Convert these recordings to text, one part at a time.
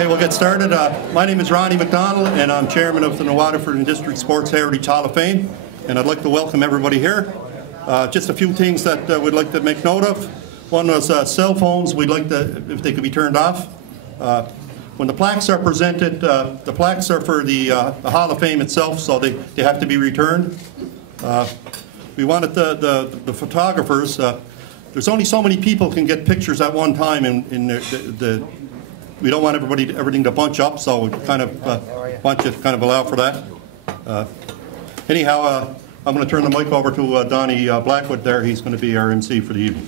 Okay, we'll get started. My name is Ronnie McDonald, and I'm chairman of the New Waterford and District Sports Heritage Hall of Fame, and I'd like to welcome everybody here. Just a few things that we'd like to make note of. One was cell phones. We'd like to, if they could be turned off. When the plaques are presented, the plaques are for the Hall of Fame itself, so they have to be returned. We wanted the photographers. There's only so many people can get pictures at one time, and we don't want everything to bunch up, so we kind of want you to kind of allow for that. Anyhow, I'm going to turn the mic over to Donnie Blackwood there. He's going to be our MC for the evening.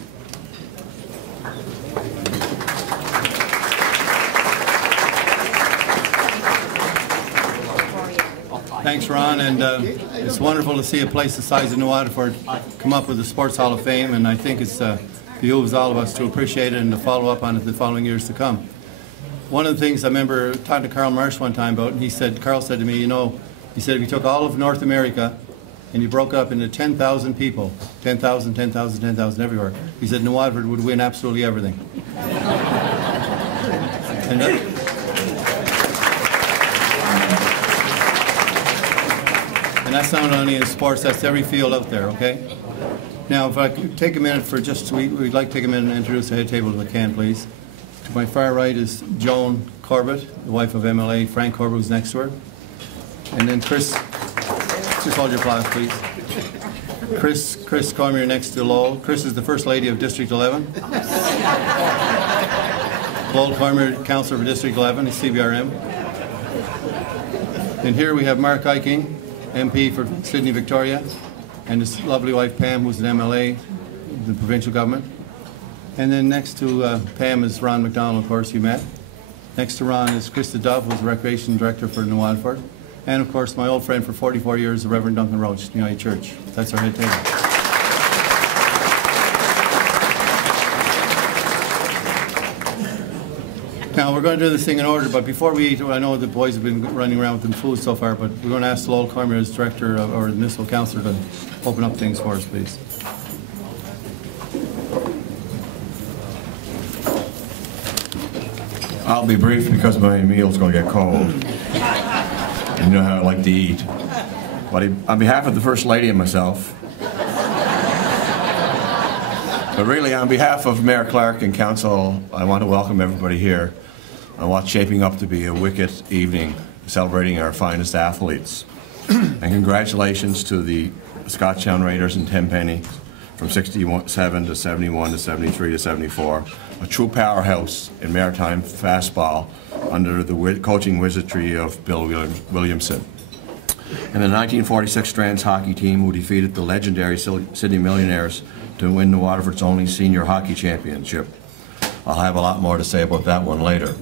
Thanks, Ron, and it's wonderful to see a place the size of New Waterford come up with the Sports Hall of Fame, and I think it's behooves all of us to appreciate it and to follow up on it the following years to come. One of the things I remember talking to Carl Marsh one time about, and Carl said to me, you know, he said if you took all of North America and you broke it up into 10,000 people, 10,000, 10,000, 10,000 everywhere, he said New Waterford would win absolutely everything. And that's not only in sports, that's every field out there, okay? Now, if I could take a minute for we'd like to take a minute and introduce the head table if I can, please. To my far right is Joan Corbett, the wife of MLA Frank Corbett, who's next to her. And then Chris, just hold your applause, please. Chris Cormier next to Lowell. Chris is the First Lady of District 11. Lowell Cormier, Councillor for District 11, he's CBRM. And here we have Mark Eiking, MP for Sydney, Victoria, and his lovely wife Pam, who's an MLA, the provincial government. And then next to Pam is Ron McDonald, of course, you met. Next to Ron is Krista Dove, who's the Recreation Director for New Waterford. And of course, my old friend for 44 years, the Reverend Duncan Roach, United Church. That's our head table. Now, we're going to do this thing in order, but before we eat, I know the boys have been running around with the food so far, but we're going to ask Lowell Cormier, as Director or Municipal Councillor, to open up things for us, please. I'll be brief because my meal's going to get cold. You know how I like to eat. But on behalf of the First Lady and myself, but really on behalf of Mayor Clark and Council, I want to welcome everybody here on what's shaping up to be a wicked evening celebrating our finest athletes. And congratulations to the Scotchtown Raiders and Tenpenny from 67 to 71 to 73 to 74. A true powerhouse in maritime fastball under the coaching wizardry of Bill Williamson. And the 1946 Strands hockey team who defeated the legendary Sydney Millionaires to win New Waterford's only senior hockey championship. I'll have a lot more to say about that one later.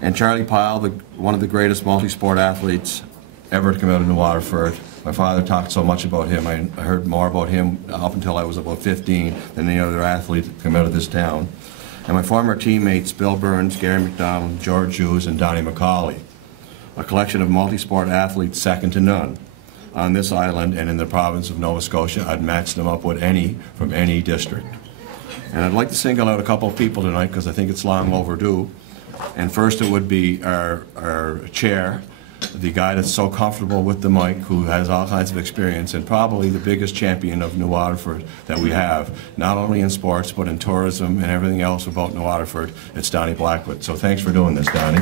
And Charlie Pyle, one of the greatest multi-sport athletes ever to come out of New Waterford. My father talked so much about him. I heard more about him up until I was about 15 than any other athlete to come out of this town. And my former teammates, Bill Burns, Gary McDonald, George Hughes, and Donnie McCauley. A collection of multi-sport athletes second to none on this island and in the province of Nova Scotia. I'd match them up with any from any district. And I'd like to single out a couple of people tonight because I think it's long overdue. And first it would be our chair, the guy that's so comfortable with the mic, who has all kinds of experience, and probably the biggest champion of New Waterford that we have, not only in sports, but in tourism and everything else about New Waterford. It's Donnie Blackwood. So thanks for doing this, Donnie.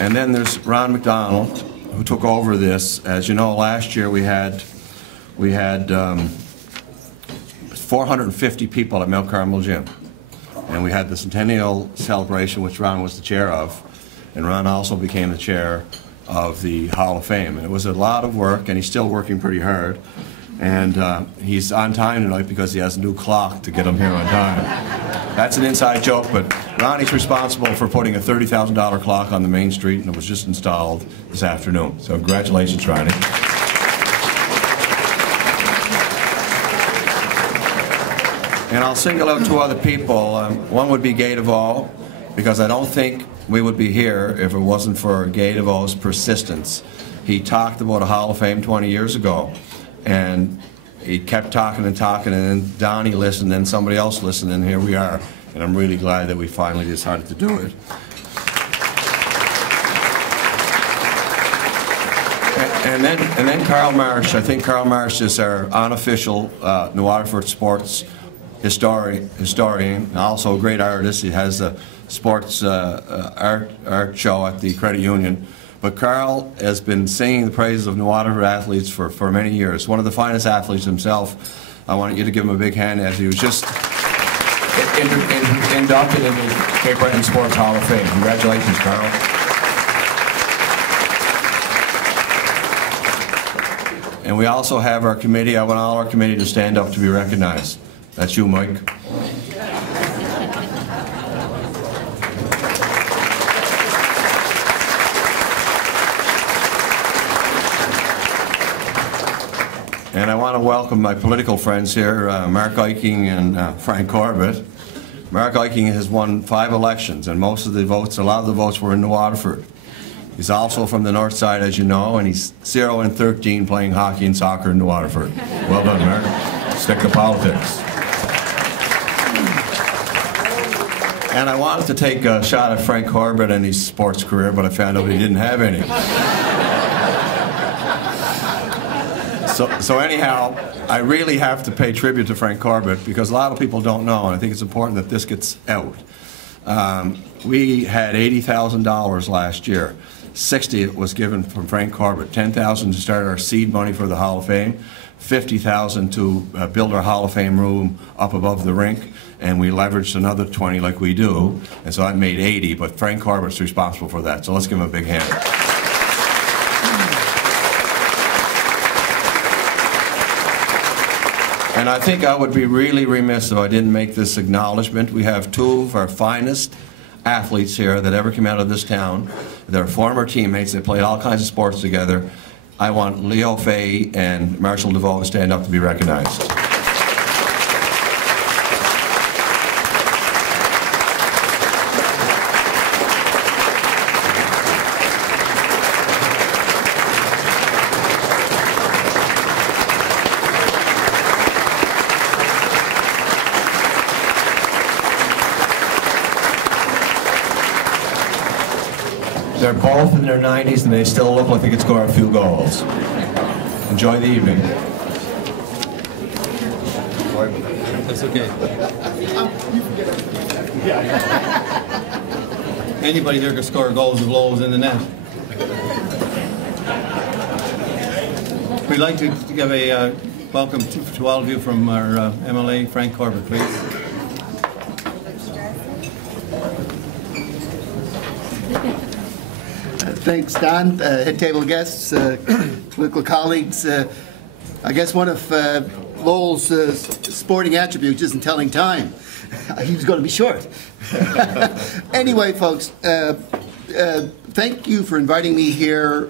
And then there's Ron McDonald, who took over this. As you know, last year we had 450 people at Mount Carmel Gym. And we had the centennial celebration, which Ron was the chair of. And Ron also became the chair of the Hall of Fame. And it was a lot of work, and he's still working pretty hard. And he's on time tonight because he has a new clock to get him here on time. That's an inside joke, but Ronnie's responsible for putting a $30,000 clock on the main street, and it was just installed this afternoon. So congratulations, Ronnie. And I'll single out two other people. One would be Gay DeVoe, because I don't think we would be here if it wasn't for Gay DeVoe's persistence. He talked about a Hall of Fame 20 years ago, and he kept talking and talking, and then Donnie listened, and somebody else listened, and here we are. And I'm really glad that we finally decided to do it. And then Carl Marsh. I think Carl Marsh is our unofficial New Waterford sports historian, and also a great artist. He has a sports art show at the Credit Union. But Carl has been singing the praises of New Waterford athletes for many years. One of the finest athletes himself. I want you to give him a big hand as he was just inducted in the Cape Breton Sports Hall of Fame. Congratulations, Carl. And we also have our committee. I want all our committee to stand up to be recognized. That's you, Mike. And I want to welcome my political friends here, Mark Eiking and Frank Corbett. Mark Eiking has won 5 elections, and most of the votes, a lot of the votes were in New Waterford. He's also from the north side, as you know, and he's 0-13 playing hockey and soccer in New Waterford. Well done, Mark. Stick to politics. And I wanted to take a shot at Frank Corbett and his sports career, but I found out he didn't have any. So anyhow, I really have to pay tribute to Frank Corbett because a lot of people don't know, and I think it's important that this gets out. We had $80,000 last year. 60 was given from Frank Corbett. 10,000 to start our seed money for the Hall of Fame. 50,000 to build our Hall of Fame room up above the rink, and we leveraged another 20 like we do, and so that made 80. But Frank Corbett's responsible for that, so let's give him a big hand. And I think I would be really remiss if I didn't make this acknowledgement. We have 2 of our finest athletes here that ever came out of this town. They're former teammates. They played all kinds of sports together. I want Leo Fay and Marshall DeVoe to stand up to be recognized. They're both in their 90s and they still look like they could score a few goals. Enjoy the evening. That's okay. Anybody here can score goals if Lowell's in the net. We'd like to give a welcome to all of you from our MLA, Frank Corbett, please. Thanks, Don. Head table guests, political colleagues. I guess one of Lowell's sporting attributes isn't telling time. He was going to be short. Anyway, folks, thank you for inviting me here.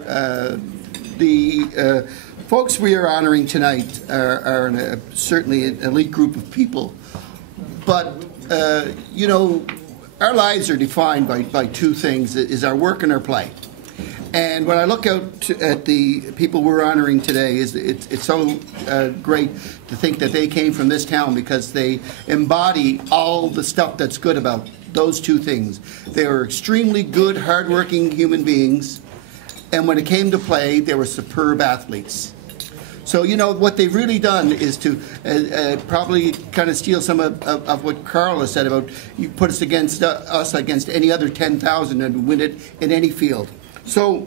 The folks we are honoring tonight are certainly an elite group of people. But, you know, our lives are defined by 2 things, is our work and our play. And when I look out at the people we're honoring today, it's so great to think that they came from this town because they embody all the stuff that's good about those 2 things. They were extremely good, hardworking human beings, and when it came to play, they were superb athletes. So, you know, what they've really done is to probably kind of steal some of what Carl has said about you put us against any other 10,000 and win it in any field. So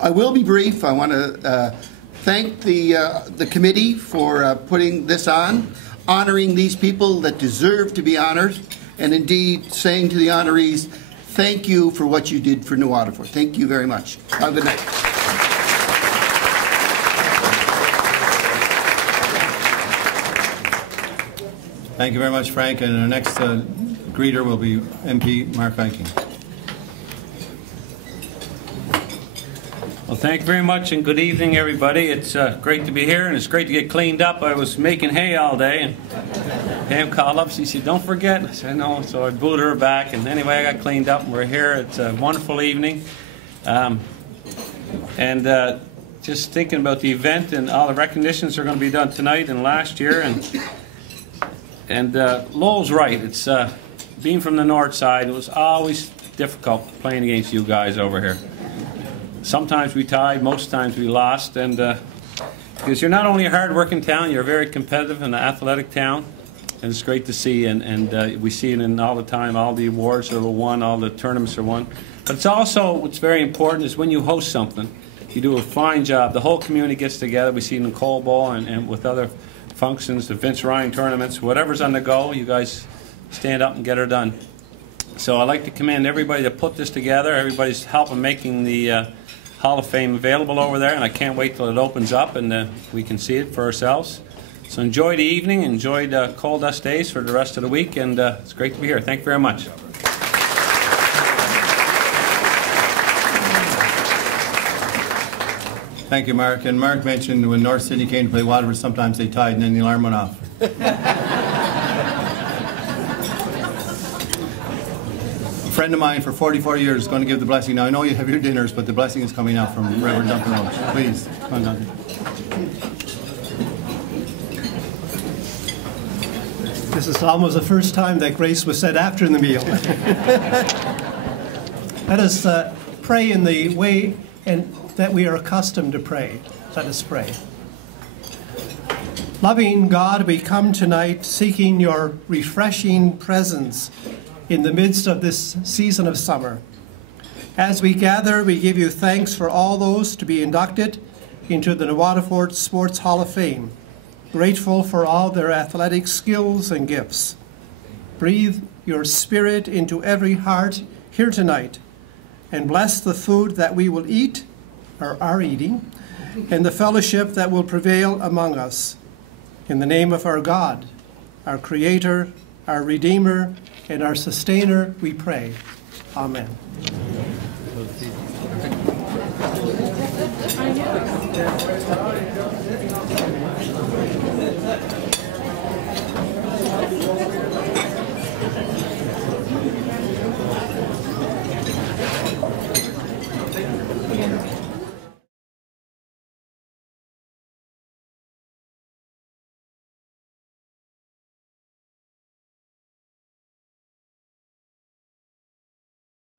I will be brief. I want to thank the committee for putting this on, honoring these people that deserve to be honored, and indeed saying to the honorees, thank you for what you did for New Waterford. Thank you very much. Have a good night. Thank you very much, Frank. And our next greeter will be MP Mark Eiking. Well, thank you very much, and good evening, everybody. It's great to be here, and it's great to get cleaned up. I was making hay all day, and Pam called up. She said, "Don't forget." I said, "No." So I booted her back, and anyway, I got cleaned up, and we're here. It's a wonderful evening, and just thinking about the event and all the recognitions that are going to be done tonight and last year. And Lowell's right. It's being from the north side, it was always difficult playing against you guys over here. Sometimes we tied, most times we lost, and because you're not only a hard-working town, you're a very competitive and athletic town, and it's great to see, and we see it in all the time, all the awards that were won, all the tournaments are won. But it's also, what's very important is when you host something, you do a fine job. The whole community gets together. We see it in the Coal Bowl and with other functions, the Vince Ryan tournaments, whatever's on the go, you guys stand up and get her done. So I'd like to commend everybody that put this together. Everybody's helping making the Hall of Fame available over there, and I can't wait till it opens up and we can see it for ourselves. So enjoy the evening, enjoy the coal dust days for the rest of the week, and it's great to be here. Thank you very much. Thank you, Mark. And Mark mentioned when North City came to play Waterford, sometimes they tied and then the alarm went off. A friend of mine for 44 years is going to give the blessing. Now, I know you have your dinners, but the blessing is coming out from Reverend Duncan Roach. Please, come on, Duncan. This is almost the first time that grace was said after the meal. Let us pray in the way that we are accustomed to pray. Let us pray. Loving God, we come tonight seeking your refreshing presence in the midst of this season of summer. As we gather, we give you thanks for all those to be inducted into the Waterford Sports Hall of Fame, grateful for all their athletic skills and gifts. Breathe your spirit into every heart here tonight, and bless the food that we will eat, or are eating, and the fellowship that will prevail among us. In the name of our God, our Creator, our Redeemer, and our Sustainer, we pray. Amen.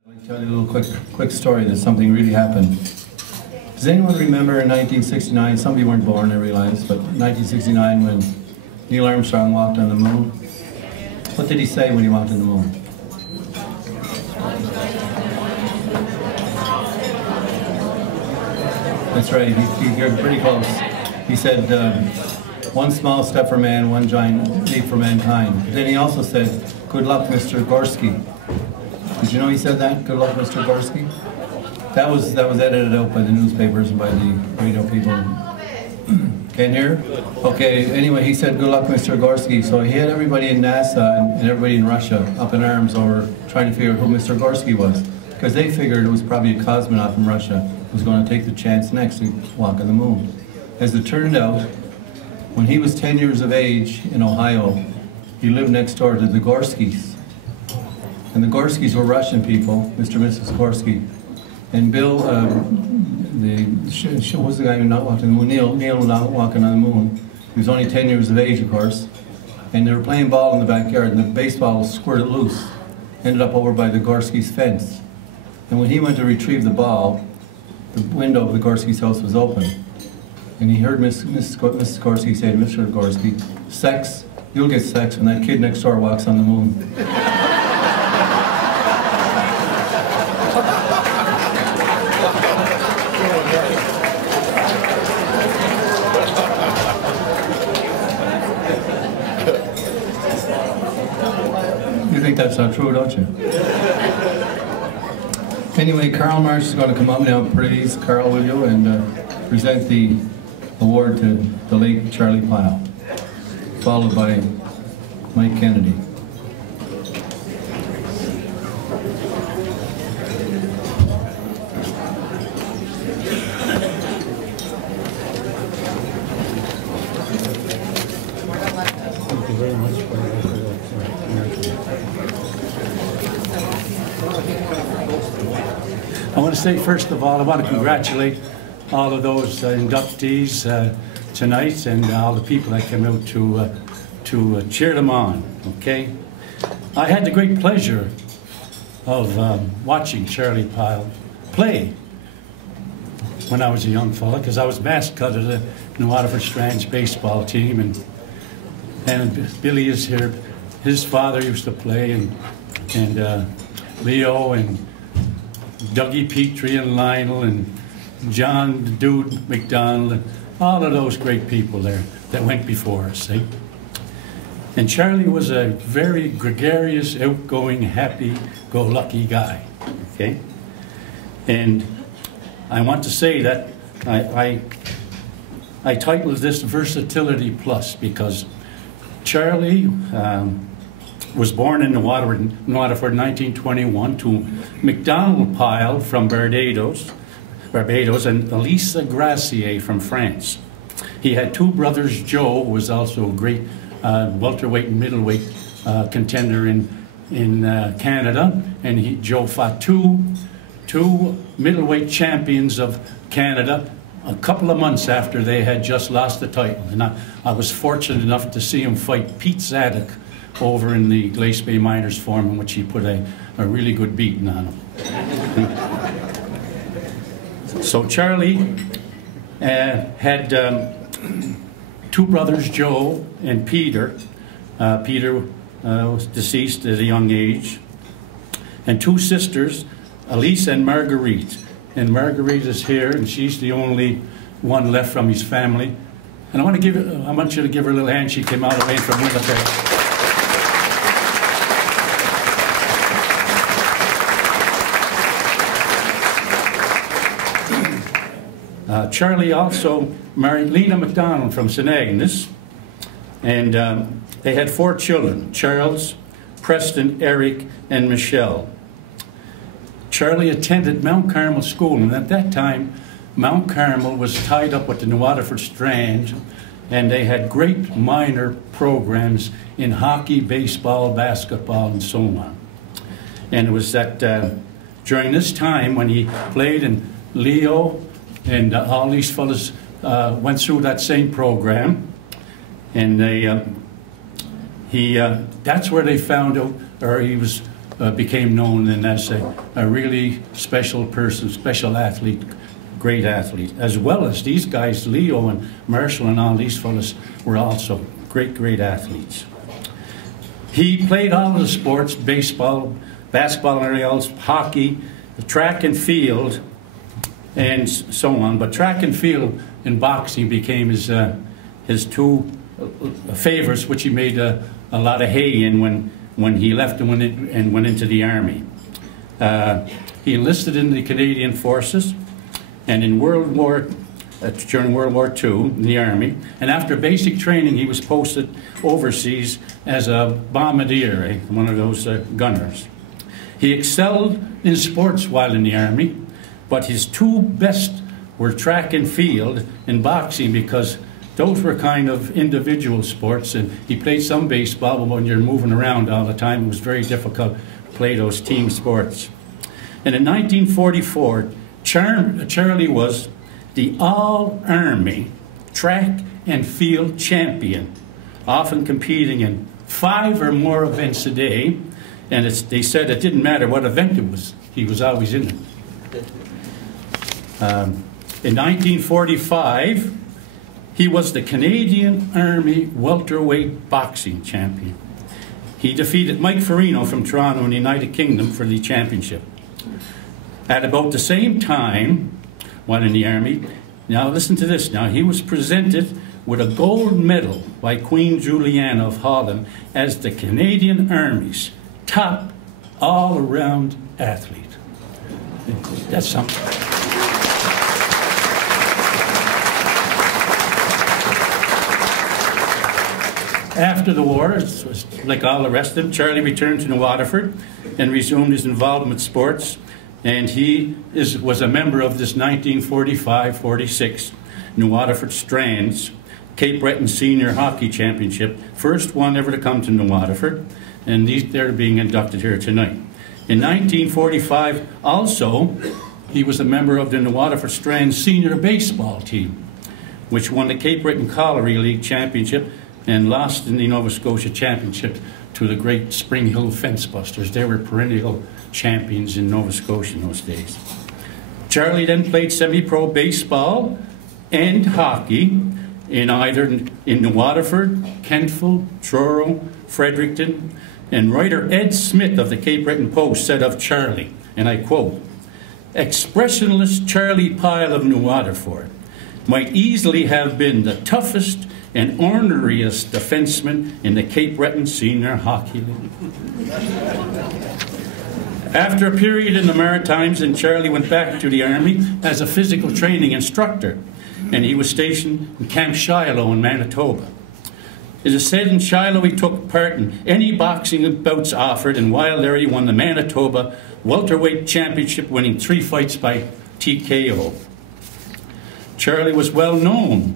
I'll tell you a little quick story that something really happened. Does anyone remember in 1969, some of you weren't born, I realize, but 1969 when Neil Armstrong walked on the moon? What did he say when he walked on the moon? That's right, you're pretty close. He said, one small step for man, one giant leap for mankind. But then he also said, good luck, Mr. Gorski. Did you know he said that? Good luck, Mr. Gorski? That was edited out by the newspapers and by the radio people. Can't hear? Okay, anyway, he said, good luck, Mr. Gorski. So he had everybody in NASA and everybody in Russia up in arms over trying to figure out who Mr. Gorski was. Because they figured it was probably a cosmonaut from Russia who was going to take the chance next to walk on the moon. As it turned out, when he was 10 years of age in Ohio, he lived next door to the Gorskis. And the Gorskis were Russian people, Mr. and Mrs. Gorski. And Bill, what was the guy who not walked on the moon? Neil was not walking on the moon. He was only 10 years of age, of course. And they were playing ball in the backyard, and the baseball squirted loose. Ended up over by the Gorski's fence. And when he went to retrieve the ball, the window of the Gorski's house was open. And he heard Mrs. Gorski say to Mr. Gorski, sex, you'll get sex when that kid next door walks on the moon. You think that's not true, don't you? Anyway, Carl Marsh is going to come up now. Please, Carl, will you, and present the award to the late Charlie Pyle, followed by Mike Kennedy. Thank you very much for that. I want to say, first of all, I want to congratulate all of those inductees tonight and all the people that came out to cheer them on, okay? I had the great pleasure of watching Charlie Pyle play when I was a young fella, because I was mascot of the New Waterford Strands baseball team, and Billy is here. His father used to play, and Leo and Dougie Petrie and Lionel and John the Dude McDonald, and all of those great people there that went before us, see? And Charlie was a very gregarious, outgoing, happy-go-lucky guy, okay? And I want to say that I titled this Versatility Plus because Charlie was born in New Waterford in 1921 to MacDonald Pyle from Barbados, and Elisa Gracier from France. He had two brothers. Joe was also a great welterweight and middleweight contender in Canada, and Joe fought two middleweight champions of Canada a couple of months after they had just lost the title. And I was fortunate enough to see him fight Pete Zadok over in the Glace Bay Miners Forum, in which he put a really good beating on him. So Charlie had two brothers, Joe and Peter. Peter was deceased at a young age. And two sisters, Elise and Marguerite. And Marguerite is here, and she's the only one left from his family. And I want you to give her a little hand. She came all the way from Winnipeg. Charlie also married Lena MacDonald from St. Agnes, and they had 4 children: Charles, Preston, Eric, and Michelle. Charlie attended Mount Carmel School, and at that time, Mount Carmel was tied up with the New Waterford Strand, and they had great minor programs in hockey, baseball, basketball, and so on. And it was that during this time when he played, and Leo and all these fellas went through that same program, and that's where they found out, or he became known then as a really special person, special athlete, great athlete, as well as these guys, Leo and Marshall and all these fellas were also great athletes. He played all of the sports: baseball, basketball, and everything else, hockey, track and field, and so on. But track and field and boxing became his two favorites, which he made a lot of hay in when he left and went into the Army. He enlisted in the Canadian Forces, and in during World War II in the Army, and after basic training he was posted overseas as a bombardier, one of those gunners. He excelled in sports while in the Army, but his two best were track and field and boxing, because those were kind of individual sports, and he played some baseball, but when you're moving around all the time, it was very difficult to play those team sports. And in 1944, Charlie was the All-Army track and field champion, often competing in 5 or more events a day, and they said it didn't matter what event it was, he was always in it. In 1945, he was the Canadian Army welterweight boxing champion. He defeated Mike Farino from Toronto in the United Kingdom for the championship. At about the same time, while in the Army, now listen to this, now he was presented with a gold medal by Queen Juliana of Holland as the Canadian Army's top all-around athlete. That's something. After the war, it was like all the rest of them, Charlie returned to New Waterford and resumed his involvement with sports, and he was a member of this 1945-46 New Waterford Strands Cape Breton Senior Hockey Championship, first one ever to come to New Waterford, and they're being inducted here tonight. In 1945, also, he was a member of the New Waterford Strand senior baseball team, which won the Cape Breton Colliery League Championship and lost in the Nova Scotia Championship to the great Spring Hill Fence Busters. They were perennial champions in Nova Scotia in those days. Charlie then played semi-pro baseball and hockey in New Waterford, Kentville, Truro, Fredericton, and writer Ed Smith of the Cape Breton Post said of Charlie, and I quote, "Expressionless Charlie Pyle of New Waterford might easily have been the toughest and orneriest defenseman in the Cape Breton Senior Hockey League." After a period in the Maritimes, and Charlie went back to the Army as a physical training instructor, and he was stationed in Camp Shiloh in Manitoba. It is said in Shiloh he took part in any boxing bouts offered, and while there he won the Manitoba welterweight championship, winning 3 fights by TKO. Charlie was well known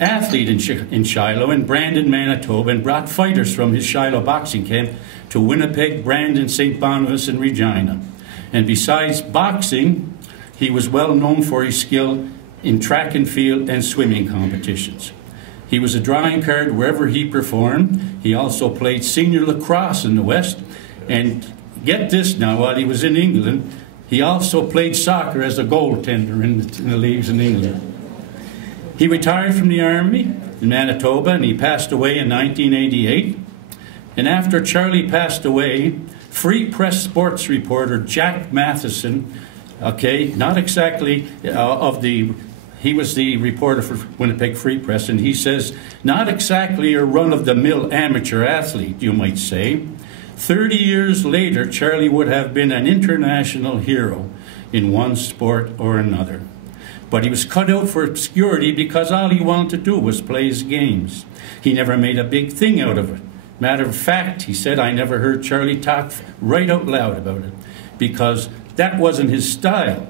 athlete in Shiloh and Brandon, Manitoba, and brought fighters from his Shiloh boxing camp to Winnipeg, Brandon, St. Boniface, and Regina. And besides boxing, he was well known for his skill in track and field and swimming competitions. He was a drawing card wherever he performed. He also played senior lacrosse in the West, and get this now, while he was in England, he also played soccer as a goaltender in the leagues in England. He retired from the Army in Manitoba, and he passed away in 1988. And after Charlie passed away, Free Press sports reporter Jack Matheson, okay, not exactly he was the reporter for Winnipeg Free Press, and he says, not exactly a run-of-the-mill amateur athlete, you might say. 30 years later, Charlie would have been an international hero in one sport or another. But he was cut out for obscurity because all he wanted to do was play his games. He never made a big thing out of it. Matter of fact, he said, I never heard Charlie talk right out loud about it because that wasn't his style.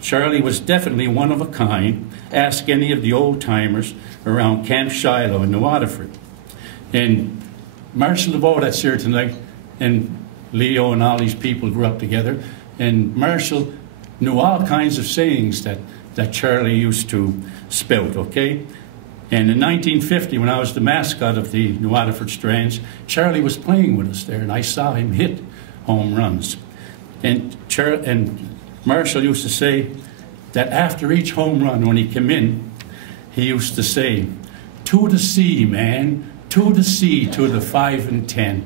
Charlie was definitely one of a kind. Ask any of the old-timers around Camp Shiloh in New Waterford. And Marshall DeVoe that's here tonight, and Leo and all these people grew up together, and Marshall knew all kinds of sayings that Charlie used to spout, okay? And in 1950, when I was the mascot of the New Waterford Strands, Charlie was playing with us there, and I saw him hit home runs. And Marshall used to say that after each home run, when he came in, he used to say, "To the sea, man, to the sea, to the 5 and 10.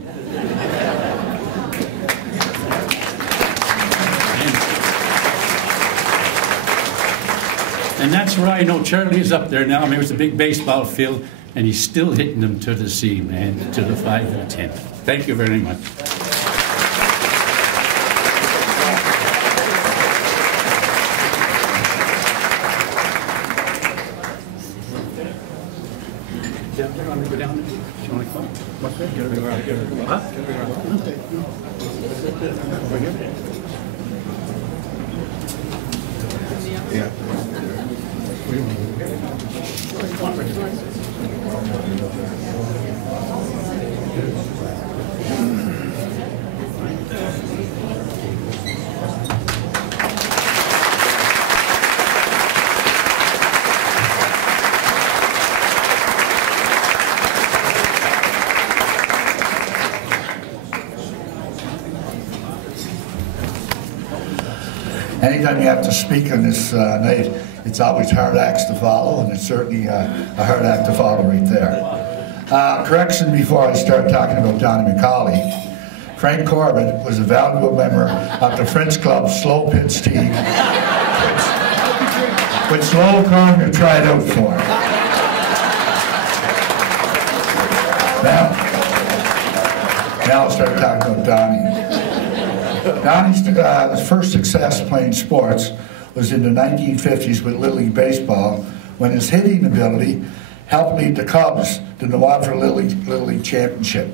And that's where I know Charlie is up there now. I mean, it was a big baseball field, and he's still hitting them to the sea, man, to the 5 and 10. Thank you very much. Anytime you have to speak on this night, it's always hard acts to follow, and it's certainly a hard act to follow right there. Correction before I start talking about Donnie McCauley. Frank Corbett was a valuable member of the French Club slow pitch team, which Lowell Cormier tried out for. Now I'll start talking about Donnie. Donnie's first success playing sports was in the 1950s with Little League Baseball, when his hitting ability helped lead the Cubs to the Waterford Little League Championship.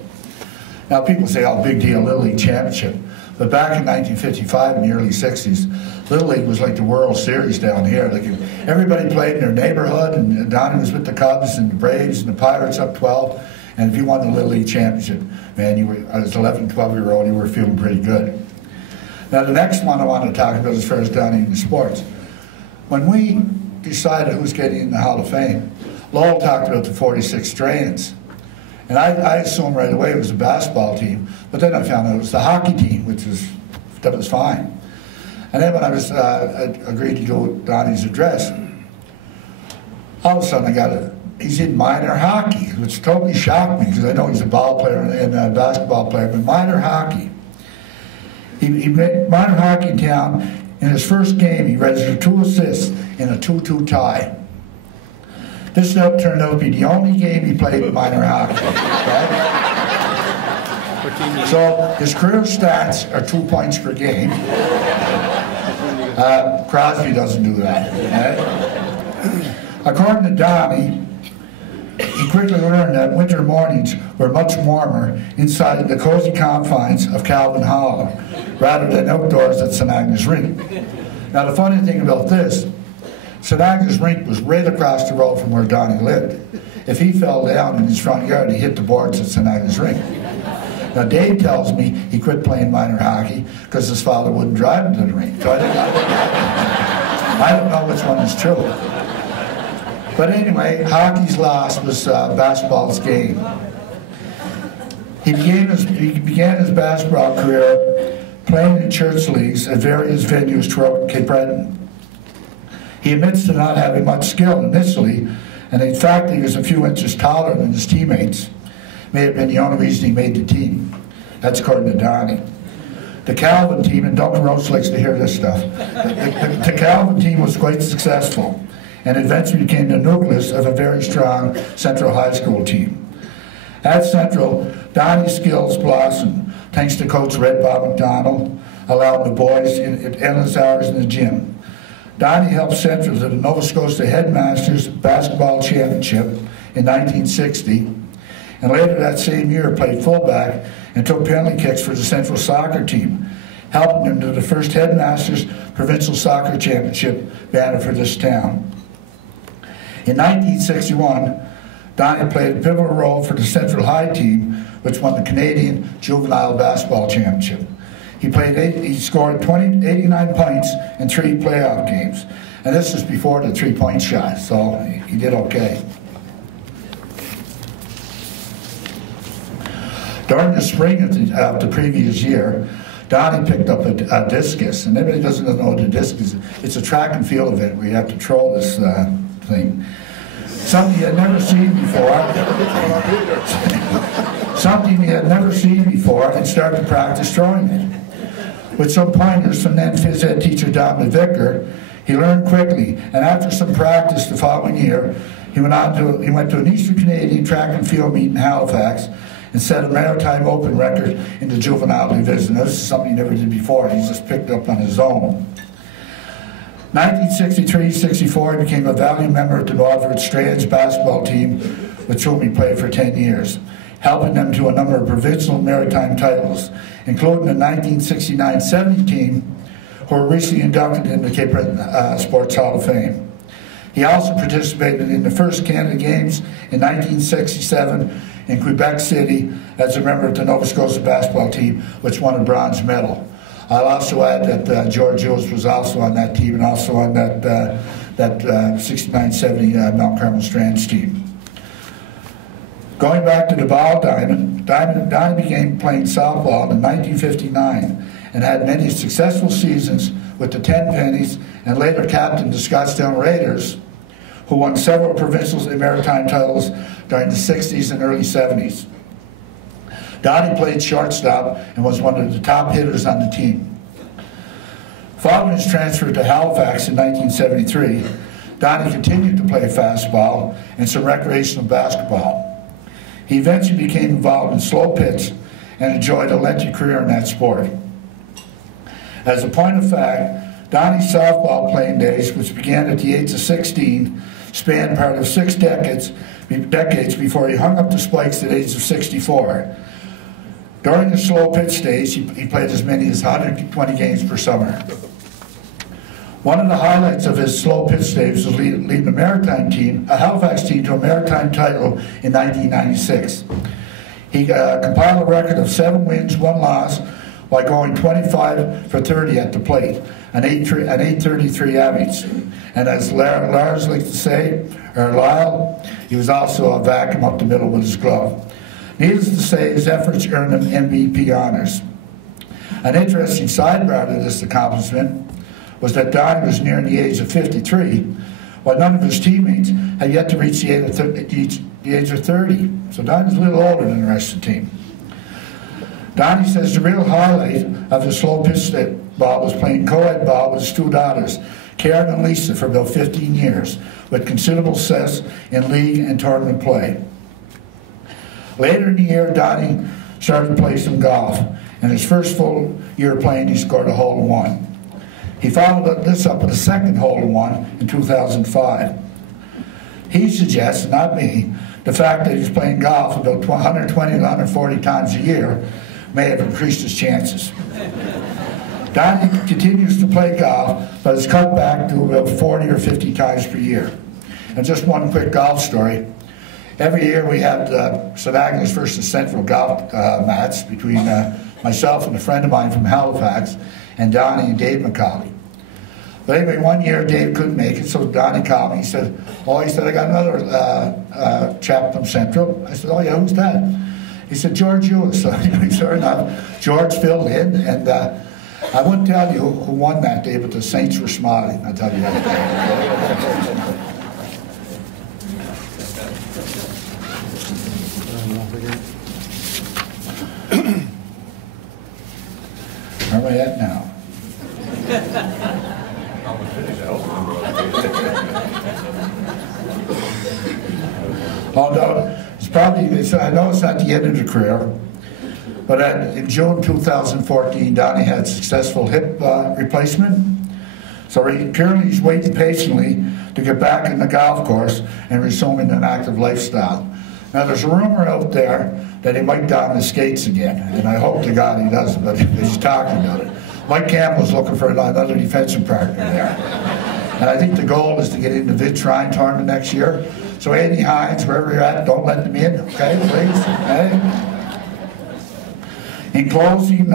Now people say, oh, big deal, Little League Championship. But back in 1955, in the early 60s, Little League was like the World Series down here. Like everybody played in their neighborhood, and Donnie was with the Cubs and the Braves and the Pirates up 12. And if you won the Little League Championship, man, you were, as an 11, 12-year-old, you were feeling pretty good. Now the next one I want to talk about as far as Donnie in the sports. When we decided who's getting in the Hall of Fame, Lowell talked about the 46 Australians. And I assumed right away it was a basketball team, but then I found out it was the hockey team, that was fine. And then when I was agreed to do Donnie's address, all of a sudden he's in minor hockey, which totally shocked me because I know he's a ball player and a basketball player, but minor hockey. He made minor hockey in town. In his first game, he registered 2 assists in a 2-2 tie. This turned out to be the only game he played with minor hockey. Right? So his career stats are 2 points per game. Crosby doesn't do that. Right? According to Donnie, he quickly learned that winter mornings were much warmer inside the cozy confines of Calvin Hall rather than outdoors at St. Agnes Rink. Now the funny thing about this, St. Agnes Rink was right across the road from where Donnie lived. If he fell down in his front yard, he hit the boards at St. Agnes Rink. Now Dave tells me he quit playing minor hockey because his father wouldn't drive him to the rink. So I don't know which one is true. But anyway, hockey's loss was basketball's game. He began his basketball career playing in church leagues at various venues throughout Cape Breton. He admits to not having much skill initially, and in fact he was a few inches taller than his teammates. May have been the only reason he made the team. That's according to Donnie. The Calvin team, and Duncan Roach likes to hear this stuff, the Calvin team was quite successful and eventually became the nucleus of a very strong Central High School team. At Central, Donnie's skills blossomed thanks to Coach Red Bob McDonald, allowing the boys endless hours in the gym. Donnie helped Central to the Nova Scotia Headmasters Basketball Championship in 1960, and later that same year played fullback and took penalty kicks for the Central soccer team, helping them to the first Headmasters Provincial Soccer Championship banner for this town. In 1961, Donnie played a pivotal role for the Central High team, which won the Canadian Juvenile Basketball Championship. He scored 89 points in 3 playoff games, and this is before the 3-point shot, so he did okay. During the spring of the previous year, Donnie picked up a discus, and everybody doesn't know what a discus is. It's a track and field event where you have to throw this thing. Something he had never seen before. Something he had never seen before, and started to practice throwing it. With some pointers from then phys ed teacher Don Vicker, he learned quickly, and after some practice the following year, he went to an Eastern Canadian track and field meet in Halifax and set a Maritime Open record in the juvenile division. This is something he never did before. He just picked up on his own. 1963-64, he became a valued member of the Waterford Strands basketball team, with whom he played for 10 years, helping them to a number of provincial maritime titles, including the 1969-70 team, who were recently inducted into the Cape Breton Sports Hall of Fame. He also participated in the first Canada Games in 1967 in Quebec City as a member of the Nova Scotia basketball team, which won a bronze medal. I'll also add that George Hughes was also on that team and also on that 69-70 Mount Carmel Strands team. Going back to the ball diamond, Donnie began playing softball in 1959 and had many successful seasons with the 10 Pennies and later captained the Scottsdale Raiders, who won several provincial and maritime titles during the 60s and early 70s. Donnie played shortstop and was one of the top hitters on the team. Following his transfer to Halifax in 1973, Donnie continued to play fastball and some recreational basketball. He eventually became involved in slow pitch and enjoyed a lengthy career in that sport. As a point of fact, Donnie's softball playing days, which began at the age of 16, spanned part of 6 decades before he hung up the spikes at the age of 64. During the slow pitch stage, he played as many as 120 games per summer. One of the highlights of his slow pitch stage was leading a maritime team, a Halifax team, to a maritime title in 1996. He compiled a record of 7 wins, 1 loss, by going 25 for 30 at the plate, an 833 average. And as Lars likes to say, or Lyle, he was also a vacuum up the middle with his glove. Needless to say, his efforts earned him MVP honors. An interesting sidebar to this accomplishment was that Donnie was nearing the age of 53, while none of his teammates had yet to reach the age of 30. So Donnie was a little older than the rest of the team. Donnie says the real highlight of the slow pitch ball was playing co-ed ball with his two daughters, Karen and Lisa, for about 15 years, with considerable success in league and tournament play. Later in the year, Donnie started to play some golf. In his first full year playing, he scored a hole-in-one. He followed this up with a second hole-in-one in 2005. He suggests, not me, the fact that he's playing golf about 120 to 140 times a year may have increased his chances. Donnie continues to play golf, but has cut back to about 40 or 50 times per year. And just one quick golf story. Every year we have the St. Agnes versus Central golf match between myself and a friend of mine from Halifax, and Donnie and Dave McCauley. But anyway, one year Dave couldn't make it, so Donnie called me. He said, I got another chap from Central. I said, oh yeah, who's that? He said, George Lewis. So sure enough, George filled in, and I wouldn't tell you who won that day, but the Saints were smiling, I'll tell you that. Where am I at now? Oh no, I know it's not the end of the career, but in June 2014, Donnie had successful hip replacement. So currently he's waiting patiently to get back in the golf course and resuming an active lifestyle. Now there's a rumor out there that he might don his skates again, and I hope to God he doesn't, but he's talking about it. Mike Campbell's looking for another defensive partner there. And I think the goal is to get into the Shrine tournament next year. So Andy Hines, wherever you're at, don't let them in, okay, please, okay? In closing,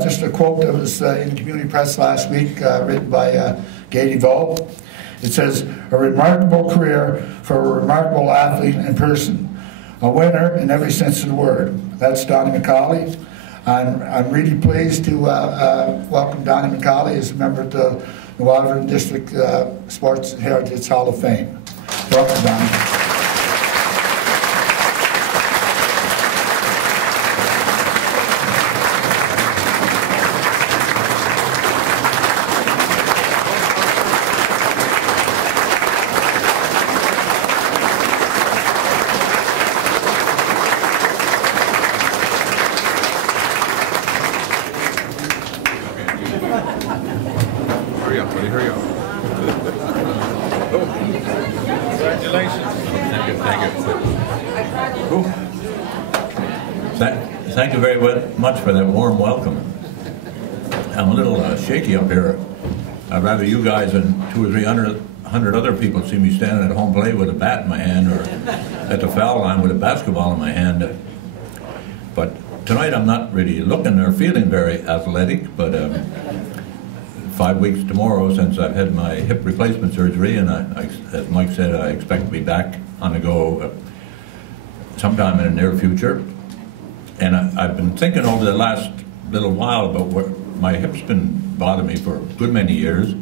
just a quote that was in the Community Press last week, written by Gady Vaux. It says, a remarkable career for a remarkable athlete and person. A winner in every sense of the word. That's Donnie McCauley. I'm really pleased to welcome Donnie McCauley as a member of the New Waterford District Sports Heritage Hall of Fame. Welcome, Donnie. Hurry up, buddy, hurry up. Congratulations. Thank you very much for that warm welcome. I'm a little shaky up here. I'd rather you guys and 200 or 300 other people see me standing at home plate with a bat in my hand or at the foul line with a basketball in my hand. But tonight I'm not really looking or feeling very athletic, but 5 weeks tomorrow since I've had my hip replacement surgery, and as Mike said, I expect to be back on the go sometime in the near future. And I've been thinking over the last little while about what my hip's been bothering me for a good many years,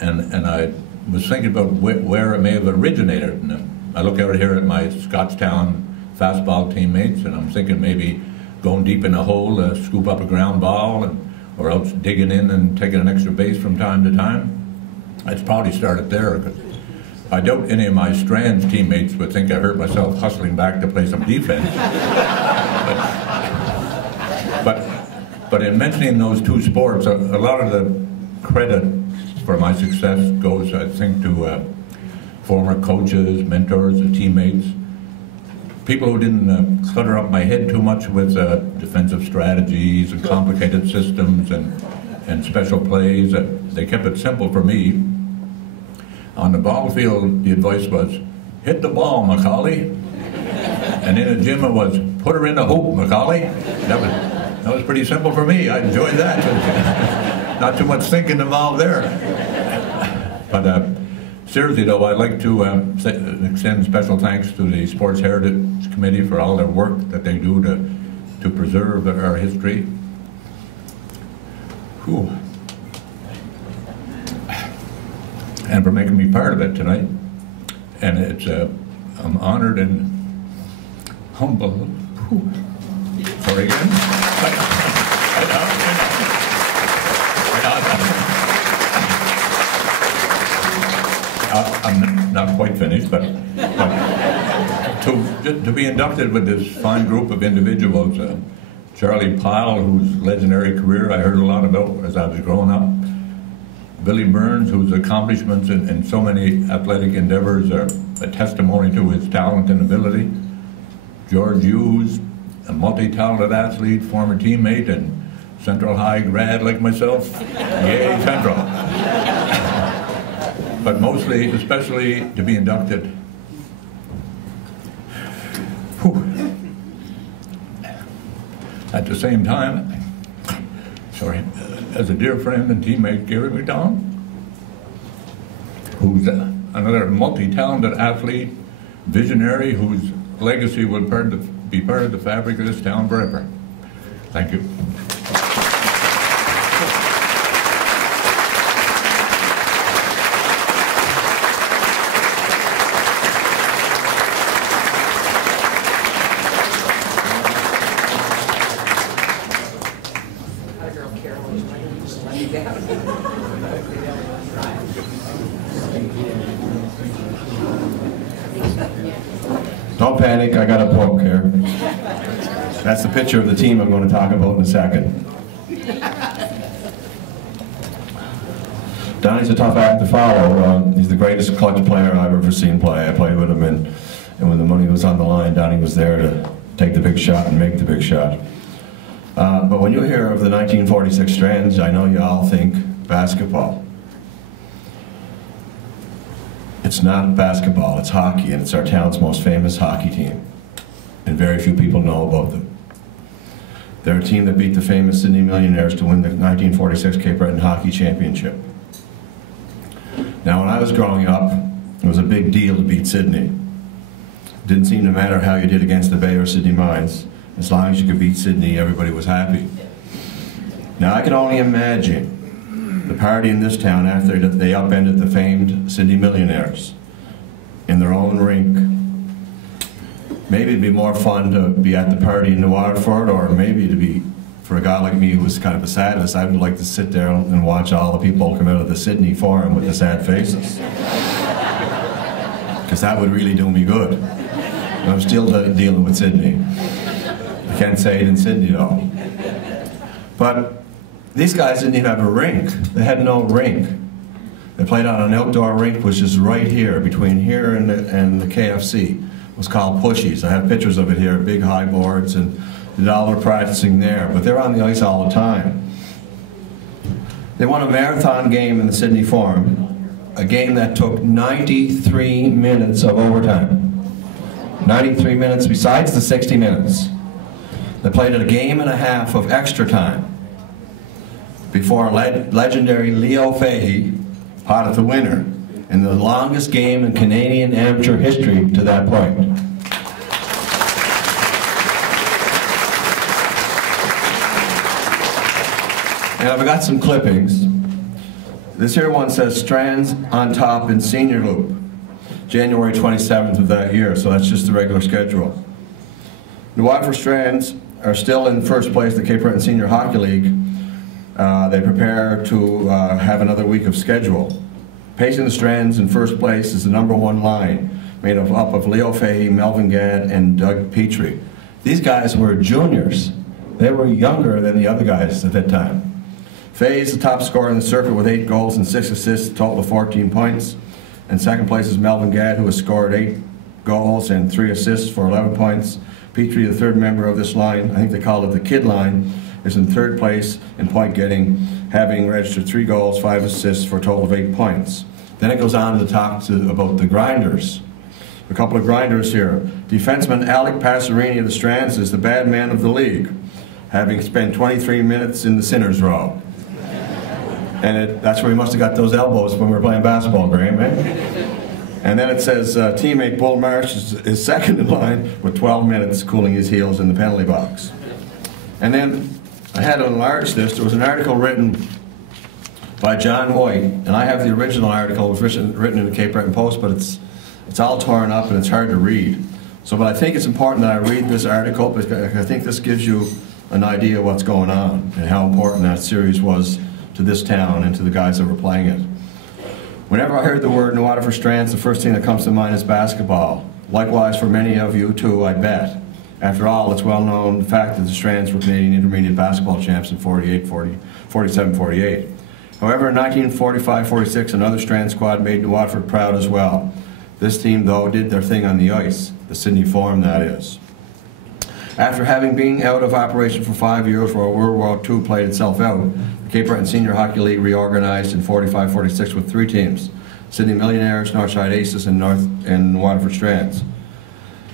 and I was thinking about where it may have originated. And I look out here at my Scotchtown fastball teammates, and I'm thinking maybe going deep in a hole to scoop up a ground ball, or else digging in and taking an extra base from time to time. It's probably started there, because I doubt any of my Strands teammates would think I hurt myself hustling back to play some defense. But in mentioning those two sports, a lot of the credit for my success goes, I think, to former coaches, mentors, and teammates. People who didn't clutter up my head too much with defensive strategies and complicated systems and special plays. They kept it simple for me. On the ball field, the advice was, hit the ball, Macaulay. And in the gym it was, put her in the hoop, Macaulay. That was pretty simple for me. I enjoyed that. Not too much thinking involved there. But seriously, though, I'd like to extend special thanks to the Sports Heritage Committee for all their work that they do to preserve our history. Whew. And for making me part of it tonight. And it's, I'm honored and humble. Whew. Sorry again. I'm not quite finished, but to be inducted with this fine group of individuals, Charlie Pyle, whose legendary career I heard a lot about as I was growing up, Billy Burns, whose accomplishments in so many athletic endeavors are a testimony to his talent and ability, George Hughes, a multi-talented athlete, former teammate, and Central High grad like myself. Yay, Central. But mostly, especially to be inducted. Whew. At the same time, sorry, as a dear friend and teammate, Gary McDonald, who's another multi-talented athlete, visionary, whose legacy will be part of the fabric of this town forever. Thank you. Don't panic, I got a book here. That's the picture of the team I'm going to talk about in a second. Donnie's a tough act to follow. He's the greatest clutch player I've ever seen play. I played with him, and when the money was on the line, Donnie was there to take the big shot and make the big shot. But when you hear of the 1946 Strands, I know you all think basketball. It's not basketball, it's hockey, and it's our town's most famous hockey team. And very few people know about them. They're a team that beat the famous Sydney Millionaires to win the 1946 Cape Breton Hockey Championship. Now, when I was growing up, it was a big deal to beat Sydney. It didn't seem to matter how you did against the Bay or Sydney Mines. As long as you could beat Sydney, everybody was happy. Now, I can only imagine the party in this town after they upended the famed Sydney Millionaires in their own rink. Maybe it'd be more fun to be at the party in New Waterford, or maybe to be, for a guy like me who was kind of a sadist, I would like to sit there and watch all the people come out of the Sydney Forum with the sad faces. Because that would really do me good. I'm still dealing with Sydney. I can't say it in Sydney though. But these guys didn't even have a rink. They had no rink. They played on an outdoor rink, which is right here, between here and the KFC. It was called Pushies. I have pictures of it here, big high boards, and did all their practicing there. But they're on the ice all the time. They won a marathon game in the Sydney Forum, a game that took 93 minutes of overtime. 93 minutes besides the 60 minutes. They played a game and a half of extra time before legendary Leo Fahey potted the winner in the longest game in Canadian amateur history to that point. And I've got some clippings. This here one says Strands on top in senior loop, January 27th of that year, so that's just the regular schedule. The Waterford Strands are still in first place in the Cape Breton Senior Hockey League. They prepare to have another week of schedule. Pacing the Strands in first place is the #1 line, made up of Leo Fahey, Melvin Gadd, and Doug Petrie. These guys were juniors. They were younger than the other guys at that time. Fahey is the top scorer in the circuit with 8 goals and 6 assists, a total of 14 points. And second place is Melvin Gadd, who has scored 8 goals and 3 assists for 11 points. Petrie, the third member of this line, I think they call it the kid line, is in third place in point getting, having registered 3 goals, 5 assists for a total of 8 points. Then it goes on to talk about the grinders. A couple of grinders here. Defenseman Alec Passerini of the Strands is the bad man of the league. having spent 23 minutes in the sinner's row. And that's where he must have got those elbows when we were playing basketball, Graham, eh? And then it says teammate Bull Marsh is second in line with 12 minutes cooling his heels in the penalty box. And then I had to enlarge this. There was an article written by John White, and I have the original article. It was written in the Cape Breton Post, but it's all torn up and it's hard to read. But I think it's important that I read this article because I think this gives you an idea of what's going on and how important that series was to this town and to the guys that were playing it. Whenever I heard the word New Waterford Strands, the first thing that comes to mind is basketball. Likewise for many of you too, I bet. After all, it's well known the fact that the Strands were Canadian intermediate basketball champs in 47-48. However, in 1945-46, another Strand squad made New Waterford proud as well. This team, though, did their thing on the ice, the Sydney Forum, that is. After having been out of operation for 5 years while World War II played itself out, the Cape Breton Senior Hockey League reorganized in 45-46 with 3 teams, Sydney Millionaires, Northside Aces, and Waterford Strands.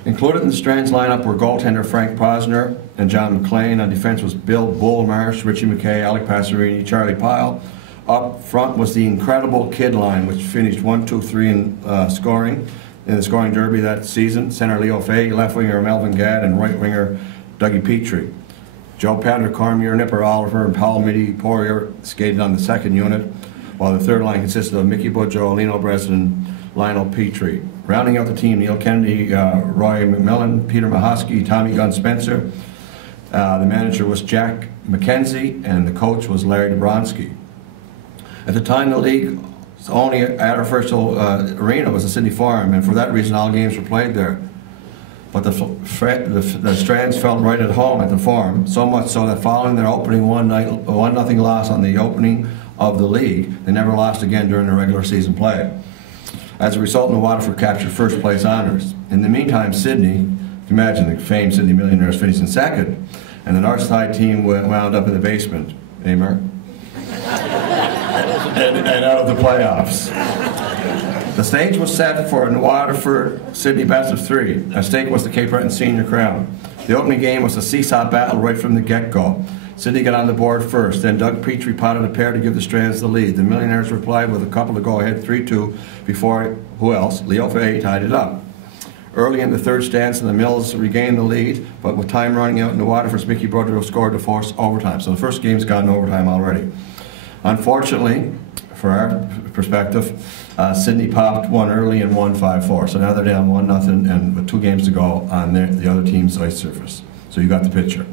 Included in the Strands lineup were goaltender Frank Posner and John McLean. On defense was Bill Bull Marsh, Richie McKay, Alec Passerini, Charlie Pyle. Up front was the incredible Kid line, which finished 1-2-3 in scoring in the scoring derby that season. Center Leo Fay, left winger Melvin Gadd, and right winger Dougie Petrie. Joe Pander, Cormier, Nipper Oliver, and Paul Mitty Poirier skated on the second unit, while the third line consisted of Mickey Boudreau, Lino Breslin, and Lionel Petrie. Rounding out the team, Neil Kennedy, Roy McMillan, Peter Mahosky, Tommy Gunn Spencer. The manager was Jack McKenzie, and the coach was Larry Dobronsky. At the time, the league's only artificial arena was the Sydney Forum, and for that reason, all games were played there. But the Strands felt right at home at the Forum, so much so that following their opening 1-0 loss on the opening of the league, they never lost again during the regular season play. As a result, New Waterford captured first place honors. In the meantime, Sydney, imagine the famed Sydney Millionaires finished in second, and the Northside team wound up in the basement. Hey, Mark? and out of the playoffs. The stage was set for a New Waterford Sydney best of 3. At stake was the Cape Breton senior crown. The opening game was a seesaw battle right from the get-go. Sydney got on the board first, then Doug Petrie potted a pair to give the Strands the lead. The Millionaires replied with a couple to go ahead 3-2 before, who else? Leo Fay tied it up. Early in the third stanza, the Mills regained the lead, but with time running out, New Waterford's Mickey Boudreau scored to force overtime. So the first game's gone in overtime already. Unfortunately, for our perspective, Sydney popped one early and won 5-4. So now they're down 1-0 and with 2 games to go on the other team's ice surface. So you got the picture.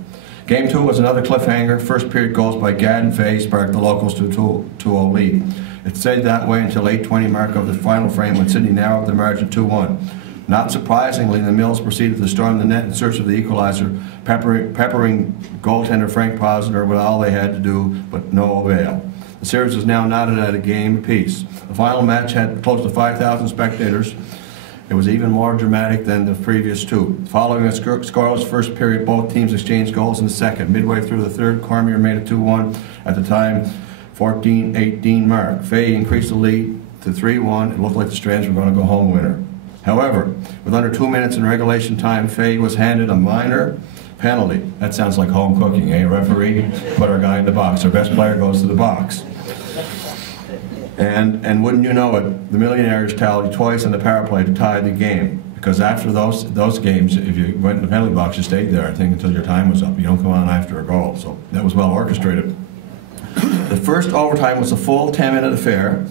Game 2 was another cliffhanger. First period goals by Gadd and Fay sparked the locals to a 2-0 lead. It stayed that way until 8:20 mark of the final frame when Sydney narrowed the margin 2-1. Not surprisingly, the Mills proceeded to storm the net in search of the equalizer, peppering goaltender Frank Posner with all they had to do, but no avail. The series is now knotted at a game apiece. The final match had close to 5,000 spectators. It was even more dramatic than the previous 2. Following a scoreless first period, both teams exchanged goals in the second. Midway through the third, Cormier made it 2-1 at the time 14-18 mark. Fay increased the lead to 3-1. It looked like the Strands were going to go home winner. However, with under 2 minutes in regulation time, Fay was handed a minor penalty. That sounds like home cooking, eh? Referee, put our guy in the box. Our best player goes to the box. And wouldn't you know it, the Millionaires tallied twice on the power play to tie the game. Because after those games, if you went in the penalty box, you stayed there, I think, until your time was up. You don't come on after a goal. So that was well orchestrated. The first overtime was a full 10-minute affair,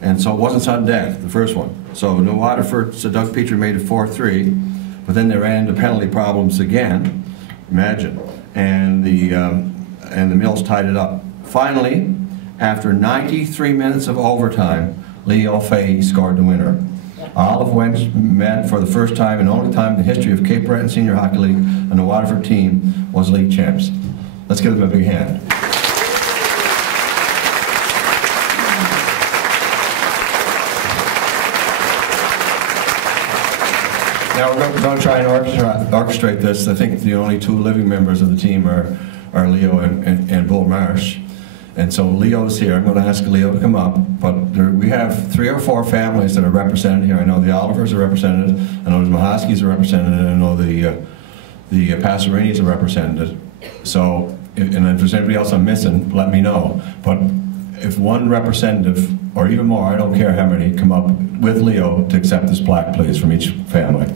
and so it wasn't sudden death, the first one. So New Waterford, so Doug Petrie made it 4-3, but then they ran into penalty problems again. Imagine. And the Mills tied it up. Finally, after 93 minutes of overtime, Leo Fay scored the winner. All of which meant for the first time and only time in the history of Cape Breton Senior Hockey League, and the Waterford team was league champs. Let's give them a big hand. Now we're going to try and orchestrate this. I think the only 2 living members of the team are Leo and Bull Marsh. And so Leo's here. I'm going to ask Leo to come up. But we have 3 or 4 families that are represented here. I know the Olivers are represented. I know the Mahoskys are represented. And I know the Passerinis are represented. So, and if there's anybody else I'm missing, let me know. But if one representative, or even more, I don't care how many, come up with Leo to accept this plaque, please, from each family.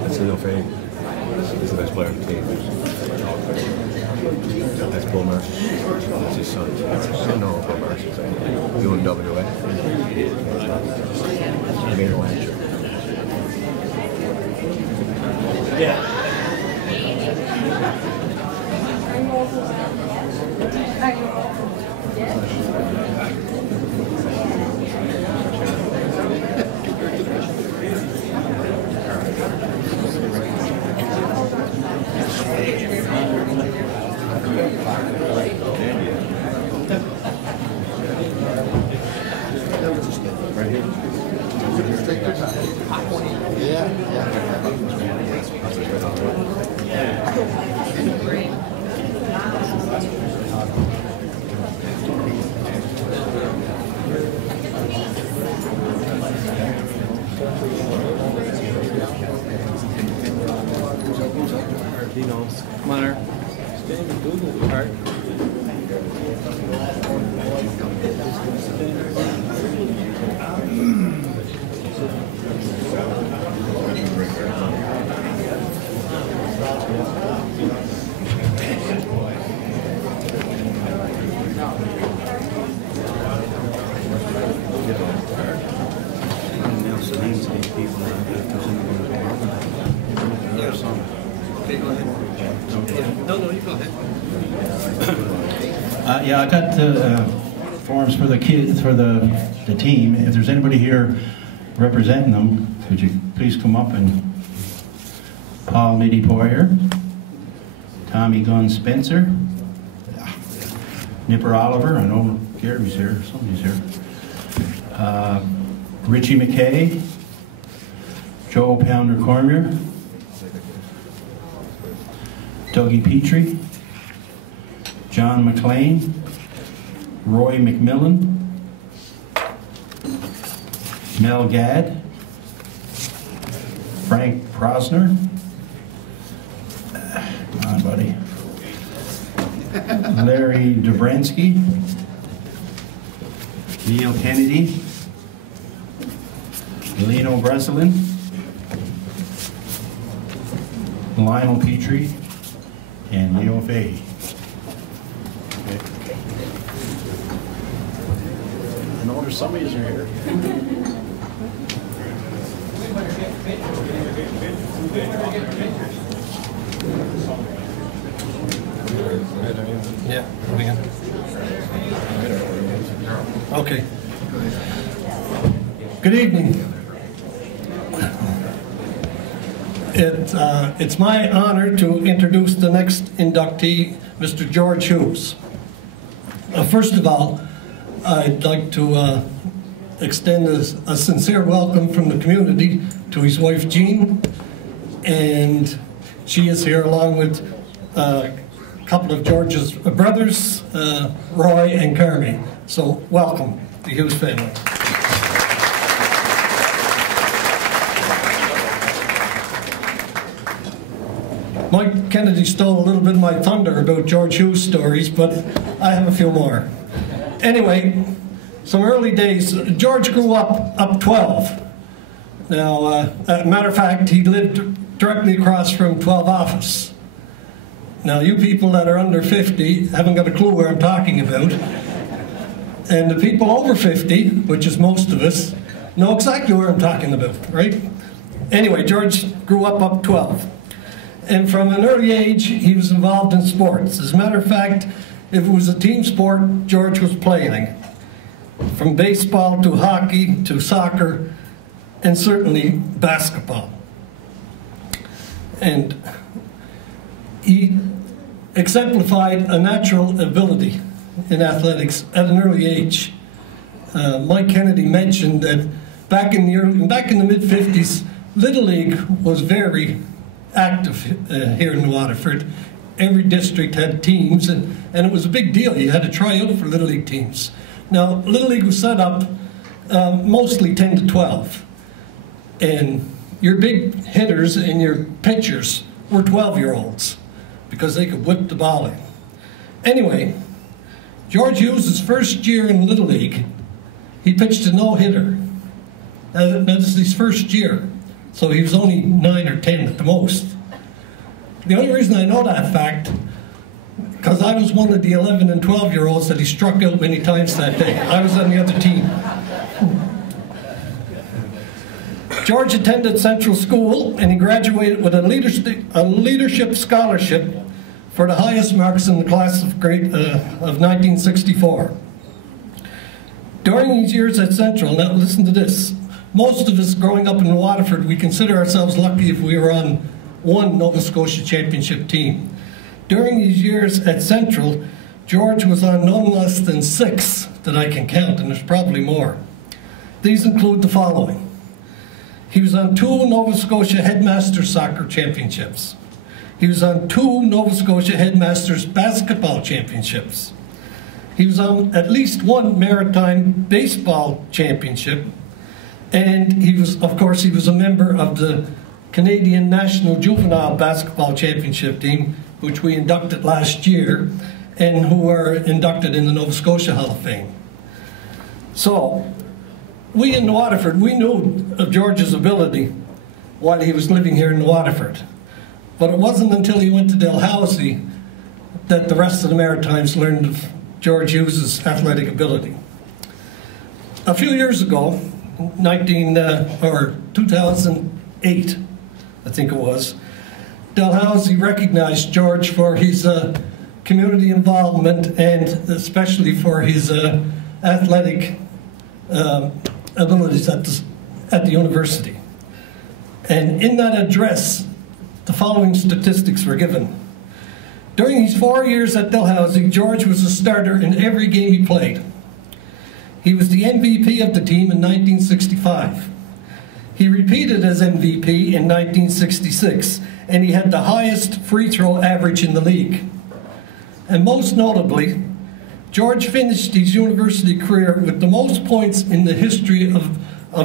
That's Leo Fane. He's the best player on the team. That's Paul Marsh. That's his son. No, Paul Marsh. UNWA. He made a land. Yeah. He knows. Come on, Eric. Stay in the Google part. Yeah, I got forms for the kids, for the team. If there's anybody here representing them, could you please come up? And Paul Nitty Poyer, Tommy Gunn Spencer, Nipper Oliver, I know Gary's here, somebody's here, Richie McKay, Joe Pounder Cormier, Dougie Petrie, John McLean, Roy McMillan, Mel Gadd, Frank Prosner, come on buddy, Larry Dobransky, Neil Kennedy, Lino Breslin, Lionel Petrie, and Leo Fahey. I know there's somebody's here. Yeah, okay. Good evening. It's my honor to introduce the next inductee, Mr. George Hughes. First of all, I'd like to extend a sincere welcome from the community to his wife Jean, and she is here along with a couple of George's brothers, Roy and Carmi. So welcome, the Hughes family. Mike Kennedy stole a little bit of my thunder about George Hughes stories, but I have a few more. Anyway, some early days. George grew up 12. Now, matter of fact, he lived directly across from 12 office. Now, you people that are under 50 haven't got a clue where I'm talking about. And the people over 50, which is most of us, know exactly where I'm talking about, right? Anyway, George grew up 12. And from an early age, he was involved in sports. As a matter of fact, if it was a team sport, George was playing. From baseball to hockey to soccer, and certainly basketball. And he exemplified a natural ability in athletics at an early age. Mike Kennedy mentioned that back in the mid-50s, Little League was very active here in Waterford. Every district had teams, and it was a big deal. You had to try out for Little League teams. Now, Little League was set up mostly 10 to 12. And your big hitters and your pitchers were 12-year-olds because they could whip the ball in. Anyway, George Hughes' first year in Little League, he pitched a no-hitter. That is his first year, so he was only 9 or 10 at the most. The only reason I know that fact, because I was one of the 11 and 12-year-olds that he struck out many times that day. I was on the other team. George attended Central School, and he graduated with a leadership scholarship for the highest marks in the class of 1964. During these years at Central, now listen to this, most of us growing up in Waterford, we consider ourselves lucky if we were on one Nova Scotia championship team. During these years at Central, George was on no less than 6 that I can count, and there's probably more. These include the following. He was on 2 Nova Scotia Headmasters Soccer Championships. He was on 2 Nova Scotia Headmasters Basketball Championships. He was on at least 1 Maritime Baseball Championship. And he was, of course, he was a member of the Canadian National Juvenile Basketball Championship team, which we inducted last year, and who are inducted in the Nova Scotia Hall of Fame. So, we in Waterford, we knew of George's ability while he was living here in Waterford. But it wasn't until he went to Dalhousie that the rest of the Maritimes learned of George Hughes' athletic ability. A few years ago, 2008, I think it was, Dalhousie recognized George for his community involvement and especially for his athletic abilities at the university. And in that address, the following statistics were given. During his 4 years at Dalhousie, George was a starter in every game he played. He was the MVP of the team in 1965. He repeated as MVP in 1966, and he had the highest free throw average in the league. And most notably, George finished his university career with the most points in the history of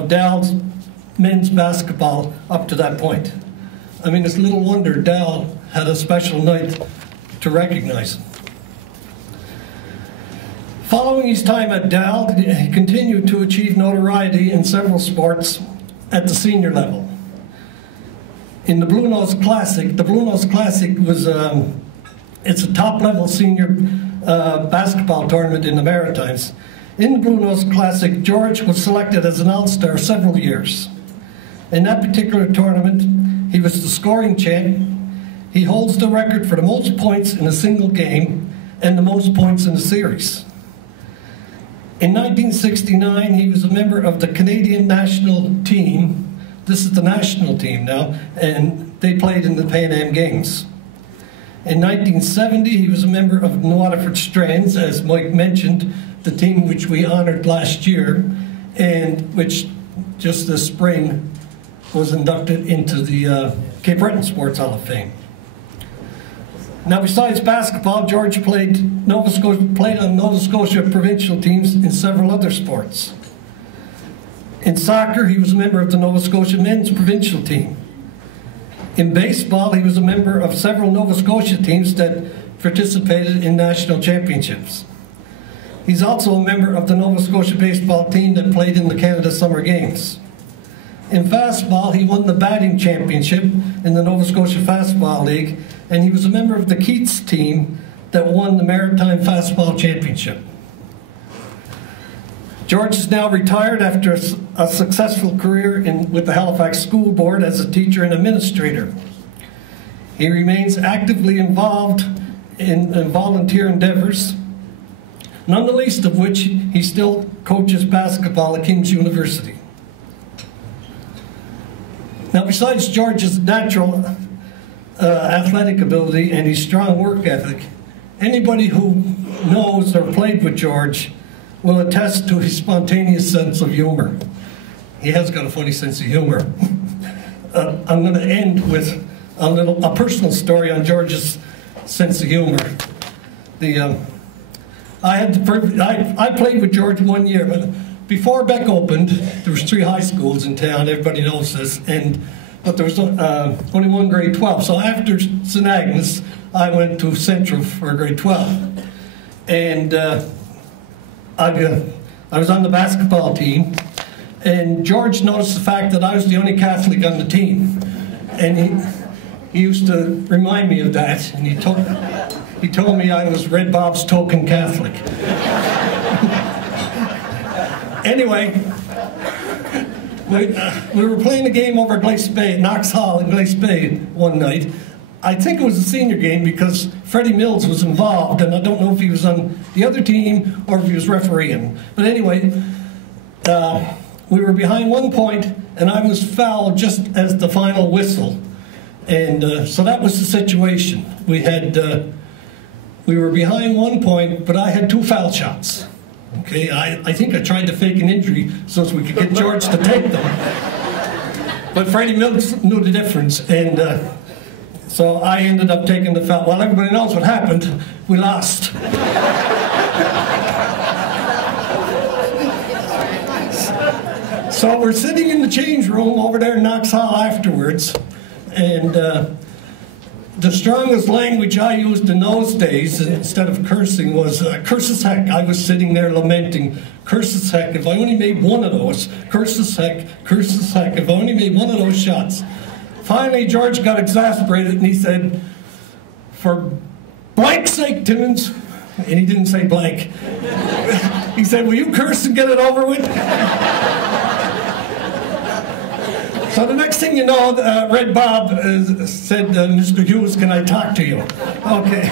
Dal's men's basketball up to that point. I mean, it's little wonder Dal had a special night to recognize him. Following his time at Dal, he continued to achieve notoriety in several sports at the senior level. In the Blue Nose Classic was it's a top-level senior basketball tournament in the Maritimes. In the Blue Nose Classic, George was selected as an All-Star several years. In that particular tournament, he was the scoring champ. He holds the record for the most points in a single game and the most points in a series. In 1969, he was a member of the Canadian national team. This is the national team now, and they played in the Pan Am Games. In 1970, he was a member of the Waterford Strands, as Mike mentioned, the team which we honored last year, and which just this spring was inducted into the Cape Breton Sports Hall of Fame. Now, besides basketball, George played on Nova Scotia provincial teams in several other sports. In soccer, he was a member of the Nova Scotia men's provincial team. In baseball, he was a member of several Nova Scotia teams that participated in national championships. He's also a member of the Nova Scotia baseball team that played in the Canada Summer Games. In fastball, he won the batting championship in the Nova Scotia Fastball League, and he was a member of the Keats team that won the Maritime Fastball Championship. George is now retired after a successful career with the Halifax School Board as a teacher and administrator. He remains actively involved in volunteer endeavors, none the least of which he still coaches basketball at King's University. Now, besides George's natural athletic ability and his strong work ethic, anybody who knows or played with George will attest to his spontaneous sense of humor. He has got a funny sense of humor. I'm going to end with a personal story on George's sense of humor. I played with George 1 year, but before Beck opened, there was 3 high schools in town. Everybody knows this, but there was only one grade 12. So after St. Agnes, I went to Central for grade 12, and I was on the basketball team, and George noticed the fact that I was the only Catholic on the team, and he used to remind me of that, and he told me I was Red Bob's token Catholic. Anyway, we were playing a game over Glace Bay, Knox Hall in Glace Bay one night. I think it was a senior game because Freddie Mills was involved, and I don't know if he was on the other team or if he was refereeing. But anyway, we were behind 1 point, and I was fouled just as the final whistle. And so that was the situation. We were behind 1 point, but I had 2 foul shots. Okay, I think I tried to fake an injury so we could get George to take them. But Freddie Mills knew the difference, and so I ended up taking the foul. Well, everybody knows what happened. We lost. So we're sitting in the change room over there in Knox Hall afterwards, and the strongest language I used in those days, instead of cursing, was curses heck. I was sitting there lamenting, curses heck, if I only made one of those, curses heck, if I only made one of those shots. Finally, George got exasperated and he said, for blank's sake, Timmins, and he didn't say blank. He said, will you curse and get it over with? So the next thing you know, Red Bob said, Mr. Hughes, can I talk to you? Okay.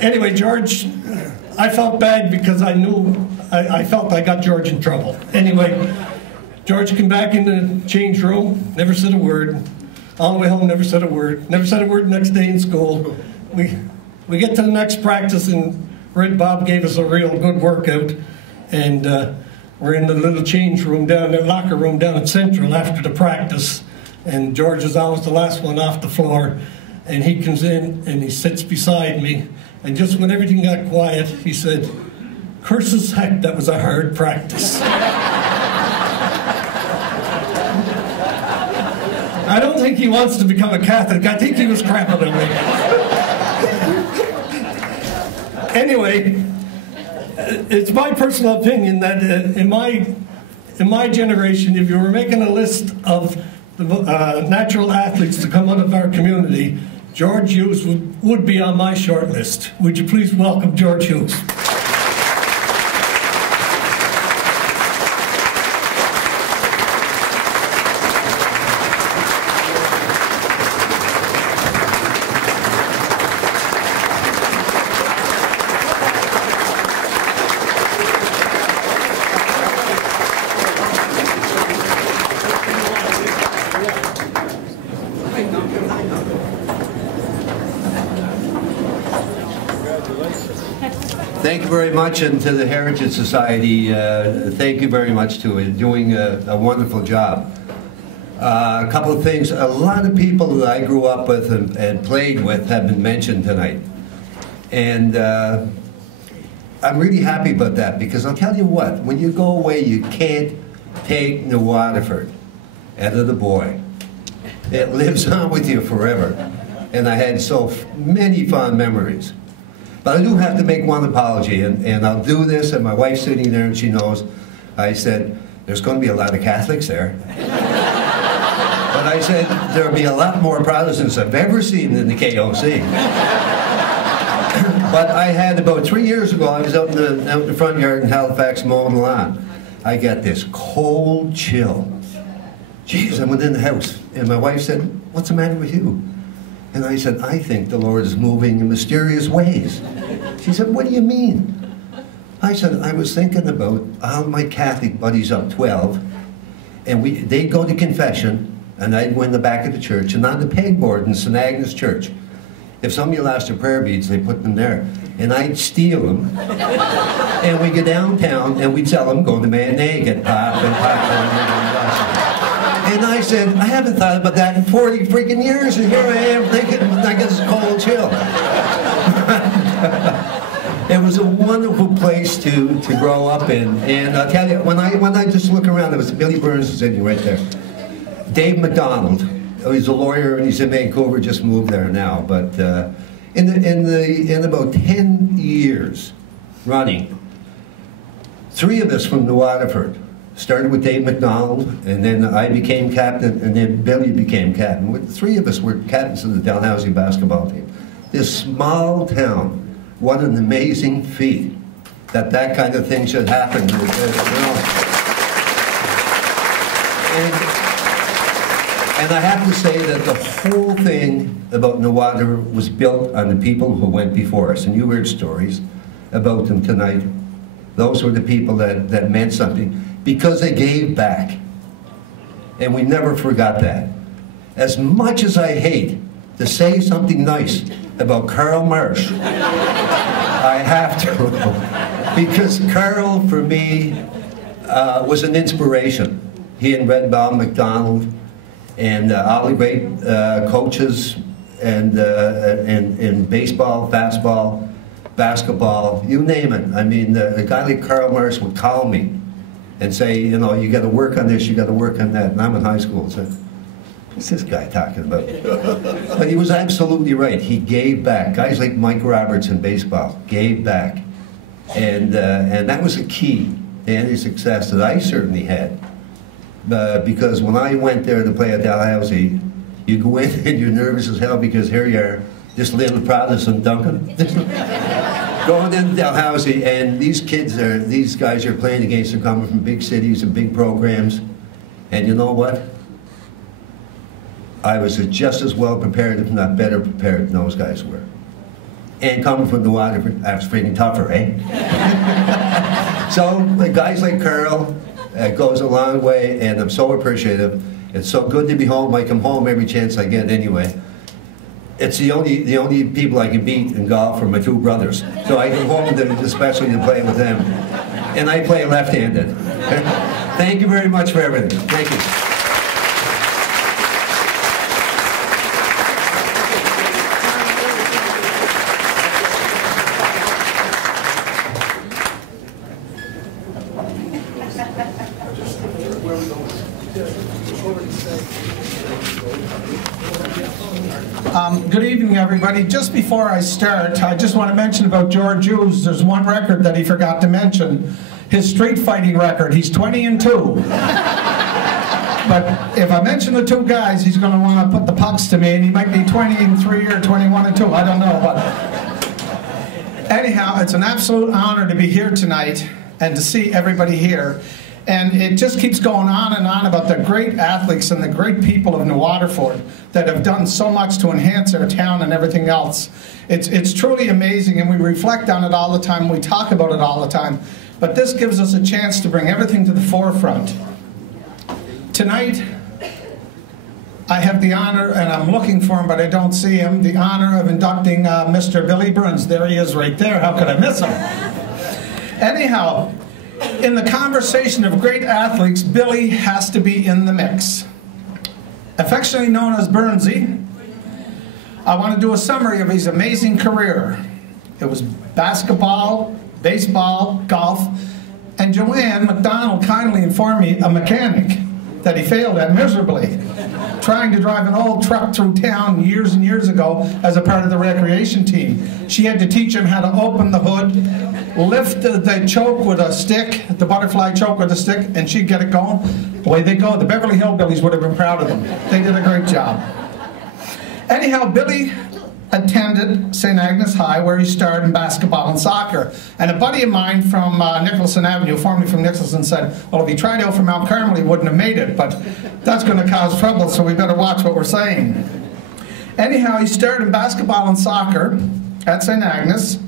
Anyway, George, I felt bad because I felt I got George in trouble. Anyway, George came back in the change room, never said a word. All the way home, never said a word. Never said a word the next day in school. We get to the next practice, and Red Bob gave us a real good workout, and we're in the little change room down there, locker room down at Central after the practice, and George is always the last one off the floor, and he comes in and he sits beside me, and just when everything got quiet, he said, curses heck, that was a hard practice. I don't think he wants to become a Catholic. I think he was crapping on me. Anyway, it's my personal opinion that in my generation, if you were making a list of the natural athletes to come out of our community, George Hughes would be on my short list. Would you please welcome George Hughes? Thank you very much, and to the Heritage Society, thank you very much to it, doing a wonderful job. A couple of things. A lot of people that I grew up with and played with have been mentioned tonight. And I'm really happy about that, because I'll tell you what, when you go away, you can't take New Waterford out of the boy. It lives on with you forever. And I had so many fond memories. But I do have to make one apology, and I'll do this, and my wife's sitting there and she knows. I said, there's going to be a lot of Catholics there. But I said, there'll be a lot more Protestants I've ever seen in the KOC. But I had, about 3 years ago, I was out in the front yard in Halifax mowing the lawn. I got this cold chill. Jeez, I went in the house, and my wife said, what's the matter with you? And I said, I think the Lord is moving in mysterious ways. She said, what do you mean? I said, I was thinking about all my Catholic buddies up 12, and they'd go to confession, and I'd go in the back of the church, and on the pegboard in St. Agnes Church, if somebody lost their prayer beads, they put them there. And I'd steal them, and we'd go downtown, and we'd sell them, go to Matinee, get pop and popcorn. And I said, I haven't thought about that in 40 freaking years, and here I am thinking, I get this cold chill. It was a wonderful place to grow up in. And I'll tell you, when I just look around, there was Billy Burns sitting right there. Dave McDonald, he's a lawyer and he's in Vancouver, just moved there now. But in about 10 years running, 3 of us from New Waterford. Started with Dave McDonald, and then I became captain, and then Billy became captain. 3 of us were captains of the Dalhousie basketball team. This small town, what an amazing feat that kind of thing should happen. You know. And I have to say that the whole thing about Nuwara was built on the people who went before us, and you heard stories about them tonight. Those were the people that meant something, because they gave back. And we never forgot that. As much as I hate to say something nice about Carl Marsh, I have to. Because Carl, for me, was an inspiration. He and Red Ball McDonald and all the great coaches and in baseball, fastball, basketball, you name it. I mean, a guy like Carl Marsh would call me and say, you know, you got to work on this, you got to work on that. And I'm in high school, so what's this guy talking about? But he was absolutely right. He gave back. Guys like Mike Roberts in baseball gave back, and that was a key to any success that I certainly had. Because when I went there to play at Dalhousie, you go in and you're nervous as hell because here you are, this little Protestant Duncan. Going into Dalhousie, and these guys are playing against are coming from big cities and big programs, and you know what? I was just as well prepared, if not better prepared, than those guys were. And coming from the water, I was freaking tougher, eh? So, guys like Carl, it goes a long way, and I'm so appreciative. It's so good to be home. I come home every chance I get anyway. It's the only people I can beat in golf are my 2 brothers. So I come home especially to play with them. And I play left-handed. Thank you very much for everything. Thank you. Good evening, everybody. Just before I start, I just want to mention about George Hughes. There's one record that he forgot to mention, his street fighting record. He's 20-2. But if I mention the 2 guys, he's going to want to put the pucks to me, and he might be 20-3 or 21-2. I don't know. But anyhow, it's an absolute honor to be here tonight and to see everybody here. And it just keeps going on and on about the great athletes and the great people of New Waterford that have done so much to enhance our town and everything else. It's truly amazing, and we reflect on it all the time. We talk about it all the time. But this gives us a chance to bring everything to the forefront. Tonight, I have the honor, and I'm looking for him, but I don't see him, the honor of inducting Mr. Billy Burns. There he is right there. How could I miss him? Anyhow, in the conversation of great athletes, Billy has to be in the mix. Affectionately known as Burnsy, I want to do a summary of his amazing career. It was basketball, baseball, golf, and Joanne McDonald kindly informed me, a mechanic, that he failed at miserably. trying to drive an old truck through town years and years ago as a part of the recreation team. She had to teach him how to open the hood, lift the choke with a stick, the butterfly choke with a stick, and she'd get it going. Away they go. The Beverly Hillbillies would have been proud of them. They did a great job. Anyhow, Billy attended St. Agnes High, where he starred in basketball and soccer. And a buddy of mine from Nicholson Avenue, formerly from Nicholson, said, well, if he tried out for Mount Carmel, he wouldn't have made it, but that's going to cause trouble, so we better watch what we're saying. Anyhow, he starred in basketball and soccer at St. Agnes,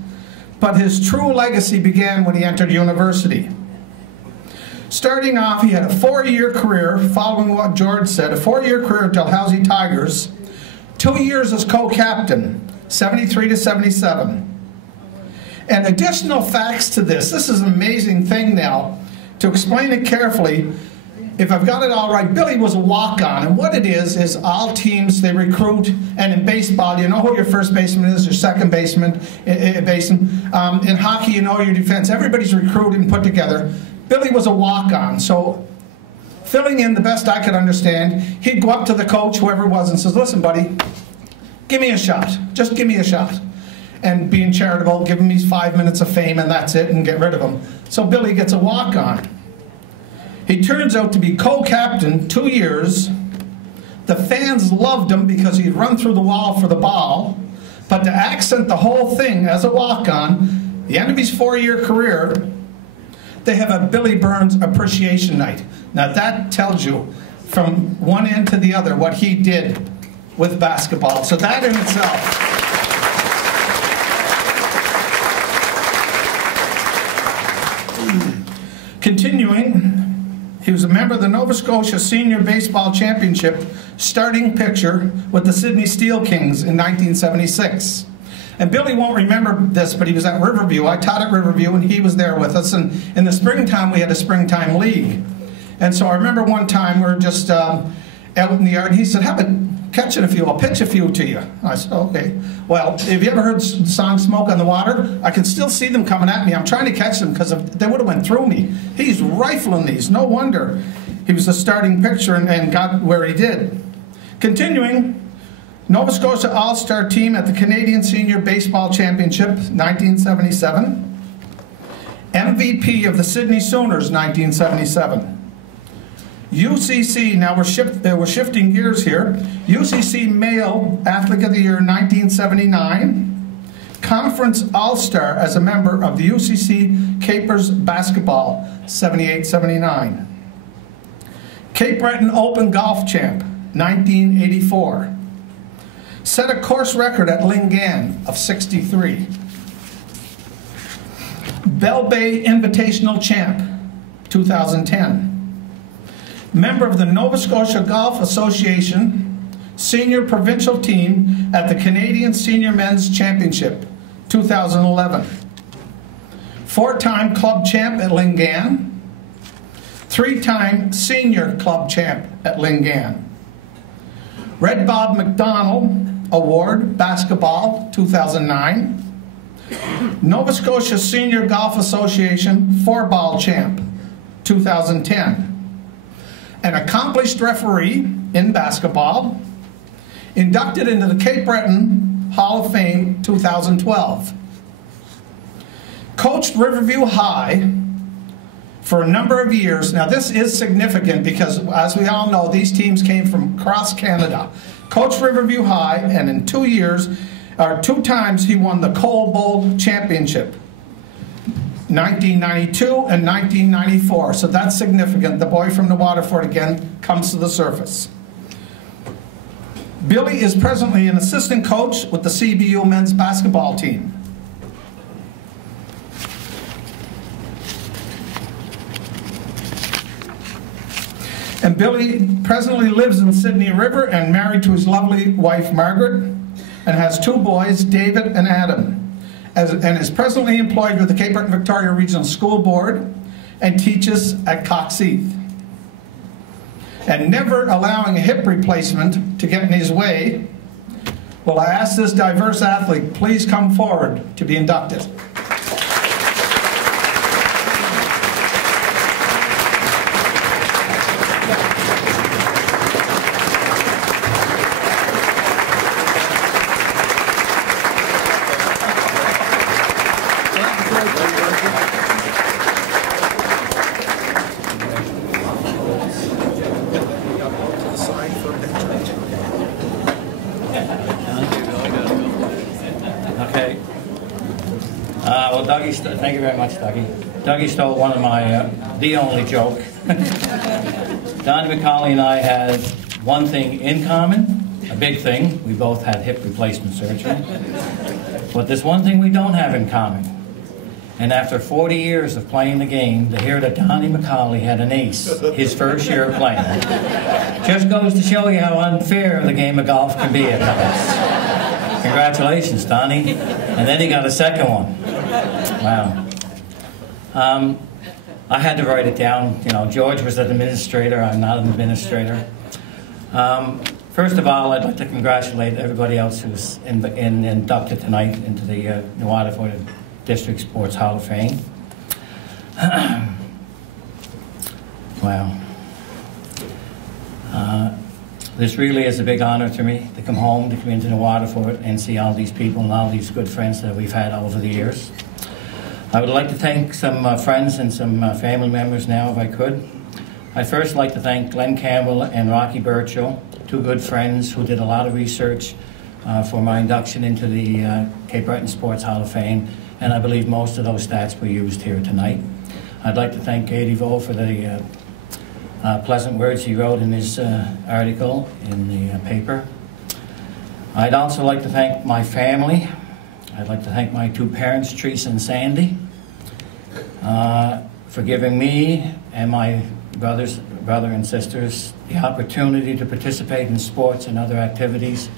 but his true legacy began when he entered university. Starting off, he had a 4-year career, following what George said, a 4-year career at Dalhousie Tigers, 2 years as co-captain, 73 to 77. And additional facts to this is an amazing thing now. To explain it carefully, if I've got it all right, Billy was a walk-on, and what it is all teams, they recruit, and in baseball, you know who your first baseman is, your second baseman. In hockey, you know your defense. Everybody's recruited and put together. Billy was a walk-on, so filling in the best I could understand, he'd go up to the coach, whoever it was, and says, listen, buddy, give me a shot. Just give me a shot. And being charitable, give him these 5 minutes of fame, and that's it, and get rid of him. So Billy gets a walk-on. He turns out to be co-captain 2 years. The fans loved him because he'd run through the wall for the ball. But to accent the whole thing as a walk-on, the end of his 4-year career, they have a Billy Burns appreciation night. Now that tells you from one end to the other what he did with basketball. So that in itself. Continuing, he was a member of the Nova Scotia Senior Baseball Championship starting pitcher with the Sydney Steel Kings in 1976. And Billy won't remember this, but he was at Riverview. I taught at Riverview, and he was there with us. And in the springtime, we had a springtime league. And so I remember one time we were just out in the yard, and he said, how about catching a few? I'll pitch a few to you. I said, okay. Well, have you ever heard the song Smoke on the Water? I can still see them coming at me. I'm trying to catch them because they would have went through me. He's rifling these. No wonder he was a starting pitcher and got where he did. Continuing, Nova Scotia All-Star Team at the Canadian Senior Baseball Championship, 1977. MVP of the Sydney Sooners, 1977. UCC, now we're shifting gears here. UCC Male Athlete of the Year, 1979. Conference All-Star as a member of the UCC Capers Basketball, 78-79. Cape Breton Open Golf Champ, 1984. Set a course record at Lingan of 63. Bell Bay Invitational Champ, 2010. Member of the Nova Scotia Golf Association Senior Provincial Team at the Canadian Senior Men's Championship, 2011. 4-time club champ at Lingan. 3-time senior club champ at Lingan. Red Bob McDonald Award, Basketball, 2009. Nova Scotia Senior Golf Association 4-ball champ, 2010. An accomplished referee in basketball, inducted into the Cape Breton Hall of Fame, 2012. Coached Riverview High for a number of years. Now this is significant because, as we all know, these teams came from across Canada. Coached Riverview High, and in 2 years, or 2 times, he won the Cole Bowl Championship, 1992 and 1994. So that's significant. The boy from the Waterford again comes to the surface. Billy is presently an assistant coach with the CBU men's basketball team. And Billy presently lives in Sydney River and married to his lovely wife Margaret, and has 2 boys, David and Adam, and is presently employed with the Cape Breton Victoria Regional School Board and teaches at Coxheath. And never allowing a hip replacement to get in his way, will I ask this diverse athlete please come forward to be inducted. well, Dougie, thank you very much, Dougie. Dougie stole one of my, the only joke. Donnie McCauley and I had one thing in common, a big thing. We both had hip replacement surgery. But there's one thing we don't have in common. And after 40 years of playing the game, to hear that Donnie McCauley had an ace his first year of playing just goes to show you how unfair the game of golf can be at times. Congratulations, Donnie. And then he got a second one. Wow. I had to write it down. You know, George was an administrator. I'm not an administrator. First of all, I'd like to congratulate everybody else who's inducted tonight into the New Waterford District Sports Hall of Fame. Wow. This really is a big honor to me to come home, to come into New Waterford and see all these people and all these good friends that we've had over the years. I would like to thank some friends and some family members now, if I could. I'd first like to thank Glenn Campbell and Rocky Burchill, two good friends who did a lot of research for my induction into the Cape Breton Sports Hall of Fame, and I believe most of those stats were used here tonight. I'd like to thank Katie Vole for the pleasant words he wrote in his article in the paper. I'd also like to thank my family. I'd like to thank my two parents, Teresa and Sandy, for giving me and my brother and sisters the opportunity to participate in sports and other activities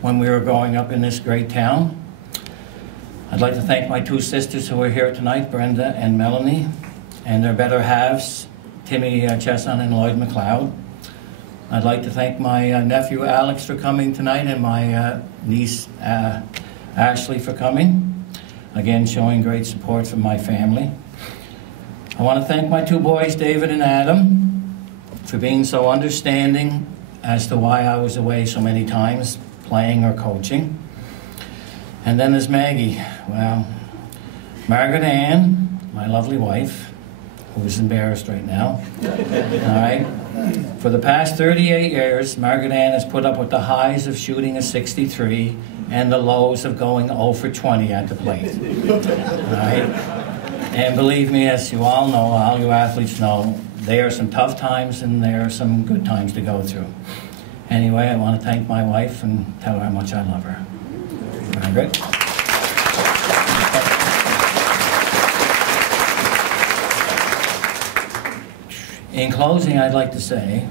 when we were growing up in this great town. I'd like to thank my two sisters who are here tonight, Brenda and Melanie, and their better halves, Timmy Chesson and Lloyd McLeod. I'd like to thank my nephew Alex for coming tonight and my niece Ashley for coming. Again, showing great support from my family. I want to thank my two boys, David and Adam, for being so understanding as to why I was away so many times, playing or coaching. And then there's Maggie. Well, Margaret Ann, my lovely wife, who is embarrassed right now. All right. For the past 38 years, Margaret Ann has put up with the highs of shooting a 63 and the lows of going 0 for 20 at the plate. All right. And believe me, as you all know, all you athletes know, there are some tough times and there are some good times to go through. Anyway, I want to thank my wife and tell her how much I love her. Margaret. In closing, I'd like to say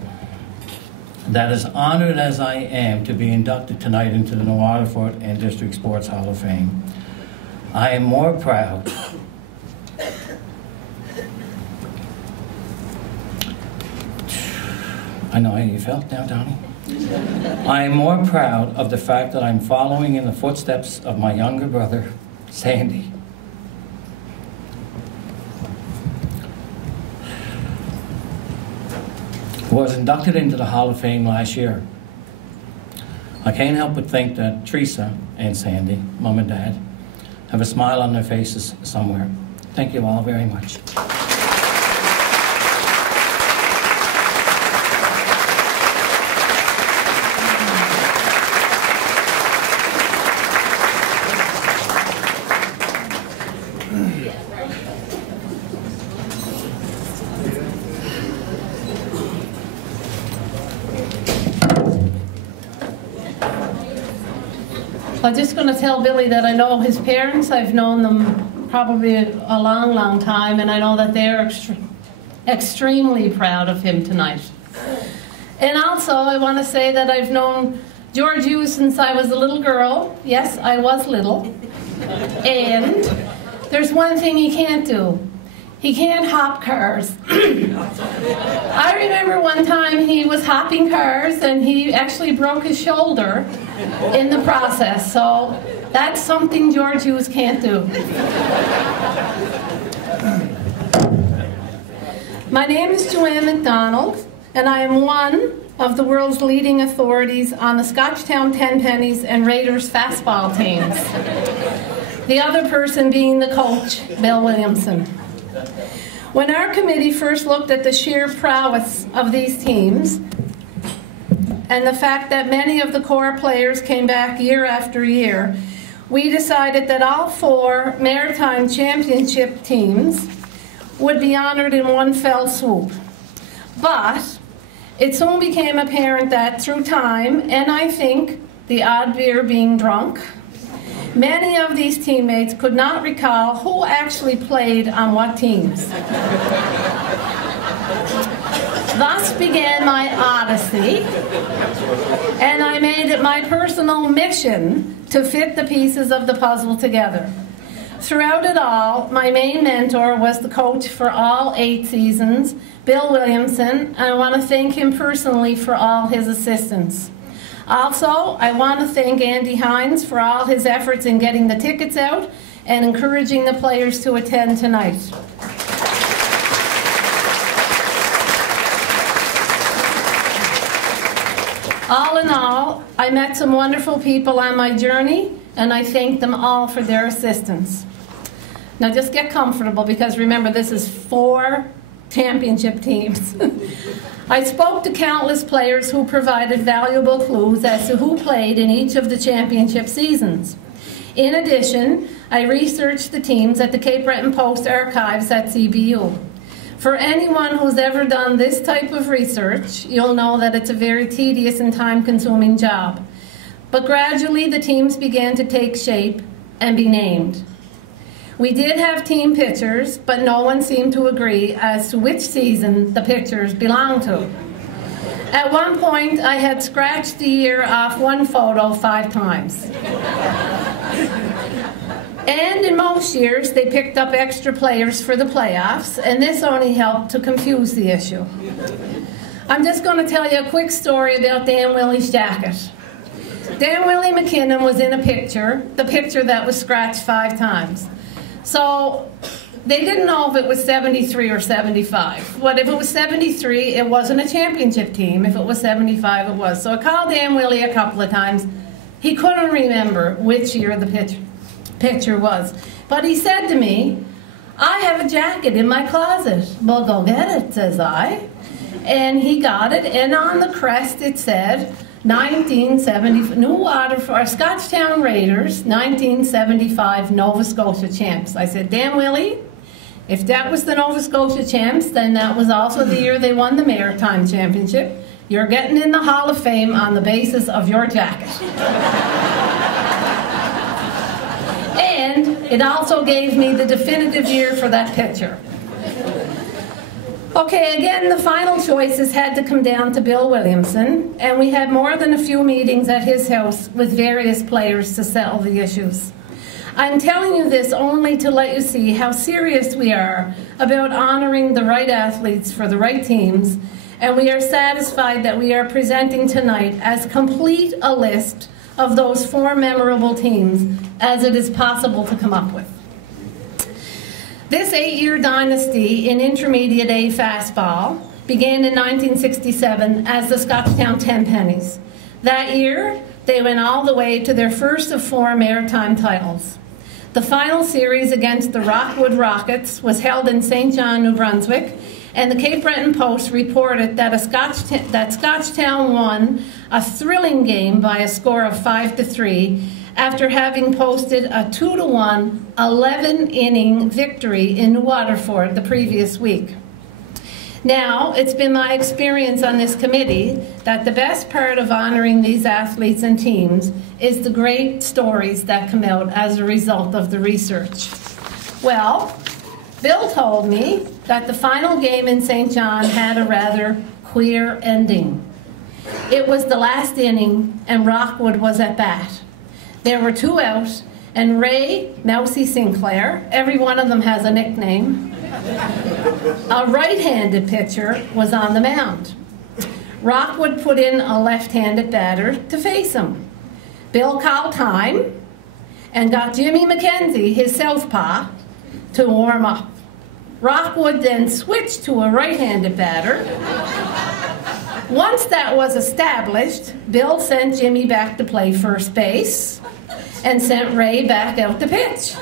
that as honored as I am to be inducted tonight into the New Waterford and District Sports Hall of Fame, I am more proud I know how you felt now, Donnie. I am more proud of the fact that I'm following in the footsteps of my younger brother, Sandy. Who was inducted into the Hall of Fame last year. I can't help but think that Teresa and Sandy, Mom and Dad, have a smile on their faces somewhere. Thank you all very much. I'm just going to tell Billy that I know his parents. I've known them probably a long, long time, and I know that they're extremely proud of him tonight. And also, I want to say that I've known George Hughes since I was a little girl. Yes, I was little. And there's one thing he can't do. He can't hop cars. I remember one time he was hopping cars and he actually broke his shoulder in the process. So that's something George Hughes can't do. My name is Joanne McDonald, and I am one of the world's leading authorities on the Scotchtown Tenpennies and Raiders fastball teams. The other person being the coach, Bill Williamson. When our committee first looked at the sheer prowess of these teams and the fact that many of the core players came back year after year, we decided that all 4 Maritime Championship teams would be honored in one fell swoop. But it soon became apparent that through time, and I think the odd beer being drunk, many of these teammates could not recall who actually played on what teams. Thus began my odyssey, and I made it my personal mission to fit the pieces of the puzzle together. Throughout it all, my main mentor was the coach for all 8 seasons, Bill Williamson, and I want to thank him personally for all his assistance. Also, I want to thank Andy Hines for all his efforts in getting the tickets out and encouraging the players to attend tonight. All in all, I met some wonderful people on my journey, and I thank them all for their assistance. Now just get comfortable, because remember, this is 4 championship teams. I spoke to countless players who provided valuable clues as to who played in each of the championship seasons. In addition, I researched the teams at the Cape Breton Post archives at CBU. For anyone who's ever done this type of research, you'll know that it's a very tedious and time-consuming job. But gradually, the teams began to take shape and be named. We did have team pictures, but no one seemed to agree as to which season the pictures belonged to. At one point, I had scratched the year off one photo 5 times. And in most years, they picked up extra players for the playoffs, and this only helped to confuse the issue. I'm just going to tell you a quick story about Dan Willie's jacket. Dan Willie McKinnon was in a picture, the picture that was scratched 5 times. So they didn't know if it was 73 or 75. But if it was 73, it wasn't a championship team. If it was 75, it was. So I called Dan Willie a couple of times. He couldn't remember which year the picture was. But he said to me, "I have a jacket in my closet." "Well, go get it," says I. And he got it, and on the crest it said 1970 New Waterford Scotchtown Raiders 1975 Nova Scotia champs. I said, "Dan Willie, if that was the Nova Scotia champs, then that was also the year they won the Maritime Championship. You're getting in the Hall of Fame on the basis of your jacket." And it also gave me the definitive year for that picture. Okay, again, the final choices had to come down to Bill Williamson, and we had more than a few meetings at his house with various players to settle the issues. I'm telling you this only to let you see how serious we are about honoring the right athletes for the right teams, and we are satisfied that we are presenting tonight as complete a list of those 4 memorable teams as it is possible to come up with. This 8-year dynasty in Intermediate A fastball began in 1967 as the Scotchtown Tenpennies. That year, they went all the way to their first of 4 maritime titles. The final series against the Rockwood Rockets was held in St. John, New Brunswick, and the Cape Breton Post reported that Scotchtown won a thrilling game by a score of 5-3 after having posted a 2-1 11-inning victory in New Waterford the previous week. Now, it's been my experience on this committee that the best part of honoring these athletes and teams is the great stories that come out as a result of the research. Well, Bill told me that the final game in St. John had a rather queer ending. It was the last inning, and Rockwood was at bat. There were 2 out, and Ray Mousy Sinclair, every one of them has a nickname, a right-handed pitcher, was on the mound. Rockwood put in a left-handed batter to face him. Bill called time and got Jimmy McKenzie, his southpaw, to warm up. Rockwood then switched to a right-handed batter. Once that was established, Bill sent Jimmy back to play first base and sent Ray back out to pitch.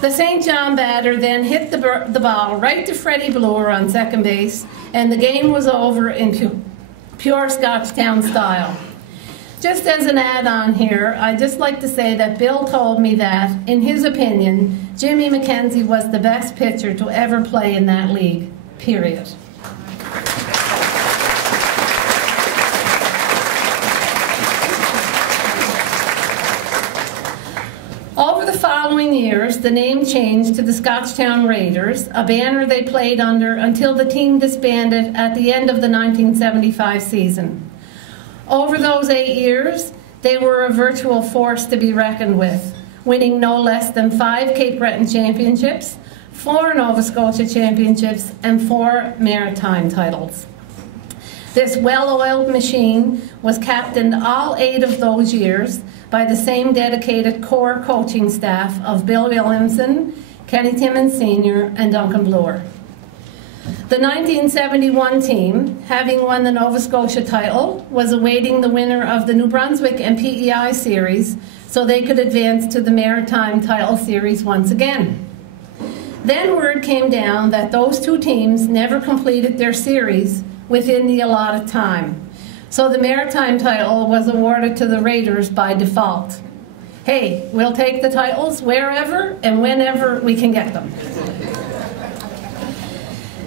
The St. John batter then hit the ball right to Freddie Bloor on second base, and the game was over in pure Scotchtown style. Just as an add-on here, I'd just like to say that Bill told me that, in his opinion, Jimmy McKenzie was the best pitcher to ever play in that league, period. Over the following years, the name changed to the Scotchtown Raiders, a banner they played under until the team disbanded at the end of the 1975 season. Over those 8 years, they were a virtual force to be reckoned with, winning no less than 5 Cape Breton championships, 4 Nova Scotia championships, and 4 maritime titles. This well-oiled machine was captained all 8 of those years by the same dedicated core coaching staff of Bill Williamson, Kenny Timmins Sr., and Duncan Bloor. The 1971 team, having won the Nova Scotia title, was awaiting the winner of the New Brunswick and PEI series so they could advance to the Maritime title series once again. Then word came down that those 2 teams never completed their series within the allotted time. So the Maritime title was awarded to the Raiders by default. Hey, we'll take the titles wherever and whenever we can get them.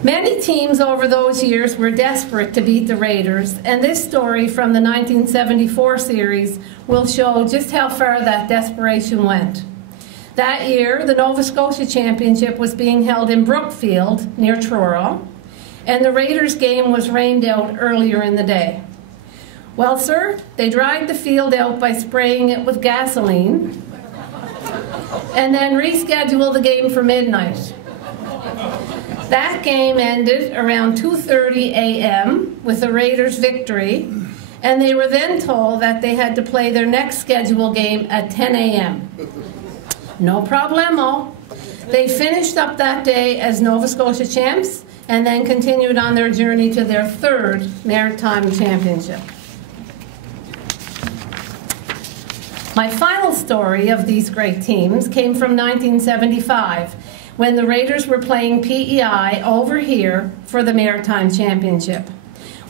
Many teams over those years were desperate to beat the Raiders, and this story from the 1974 series will show just how far that desperation went. That year, the Nova Scotia Championship was being held in Brookfield, near Truro, and the Raiders game was rained out earlier in the day. Well, sir, they dried the field out by spraying it with gasoline and then rescheduled the game for midnight. That game ended around 2:30 a.m. with the Raiders' victory, and they were then told that they had to play their next scheduled game at 10 a.m. No problemo. They finished up that day as Nova Scotia champs and then continued on their journey to their 3rd Maritime Championship. My final story of these great teams came from 1975, when the Raiders were playing PEI over here for the Maritime Championship.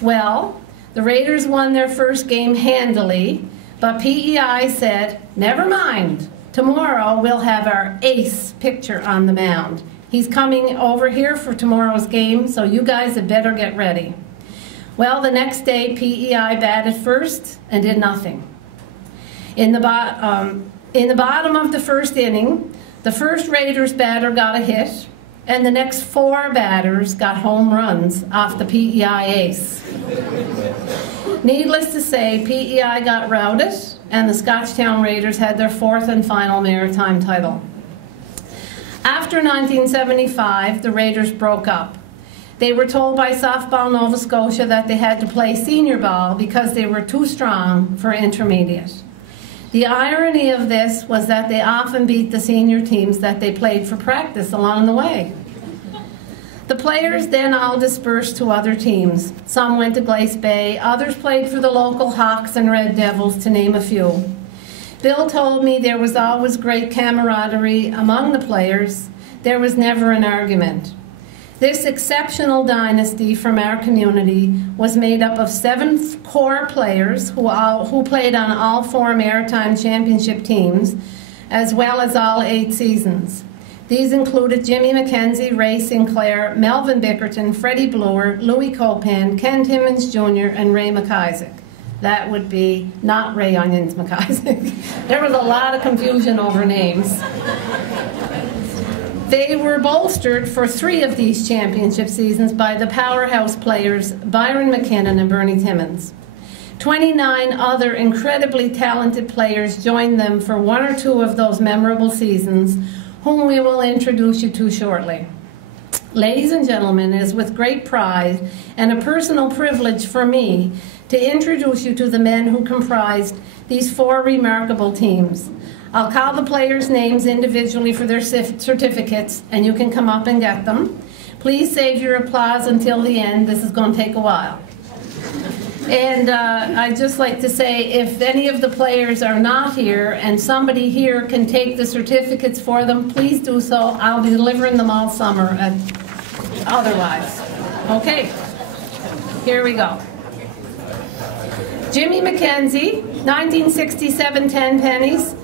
Well, the Raiders won their first game handily, but PEI said, never mind, tomorrow we'll have our ace pitcher on the mound. He's coming over here for tomorrow's game, so you guys had better get ready. Well, the next day, PEI batted first and did nothing. In the bottom of the first inning, the first Raiders batter got a hit, and the next 4 batters got home runs off the PEI ace. Needless to say, PEI got routed, and the Scotchtown Raiders had their 4th and final Maritime title. After 1975, the Raiders broke up. They were told by Softball Nova Scotia that they had to play senior ball because they were too strong for intermediate. The irony of this was that they often beat the senior teams that they played for practice along the way. The players then all dispersed to other teams. Some went to Glace Bay, others played for the local Hawks and Red Devils, to name a few. Bill told me there was always great camaraderie among the players. There was never an argument. This exceptional dynasty from our community was made up of 7 core players who played on all 4 Maritime Championship teams, as well as all 8 seasons. These included Jimmy McKenzie, Ray Sinclair, Melvin Bickerton, Freddie Bloor, Louis Copan, Ken Timmins Jr., and Ray McIsaac. That would be not Ray Onions McIsaac. There was a lot of confusion over names. They were bolstered for 3 of these championship seasons by the powerhouse players Byron McKinnon and Bernie Timmins. 29 other incredibly talented players joined them for 1 or 2 of those memorable seasons, whom we will introduce you to shortly. Ladies and gentlemen, it is with great pride and a personal privilege for me to introduce you to the men who comprised these 4 remarkable teams. I'll call the players' names individually for their certificates, and you can come up and get them. Please save your applause until the end. This is going to take a while. And I'd just like to say, if any of the players are not here and somebody here can take the certificates for them, please do so. I'll be delivering them all summer otherwise. Okay, here we go. Jimmy McKenzie 1967 tenpennies.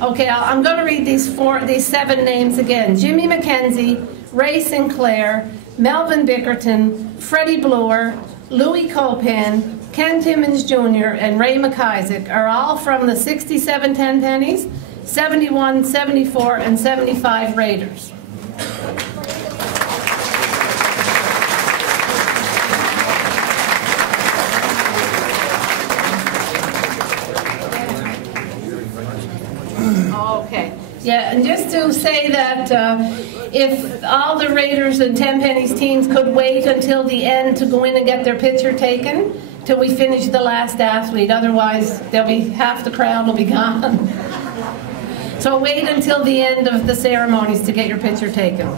Okay, I'm going to read these 7 names again. Jimmy McKenzie, Ray Sinclair, Melvin Bickerton, Freddie Bloor, Louis Copan, Ken Timmons Jr., and Ray McIsaac are all from the 67 tenpennies, 71, 74, and 75 Raiders. Okay. Yeah, and just to say that if all the Raiders and Tenpennies teams could wait until the end to go in and get their picture taken till we finish the last athlete, otherwise there'll be half the crowd will be gone. So wait until the end of the ceremonies to get your picture taken.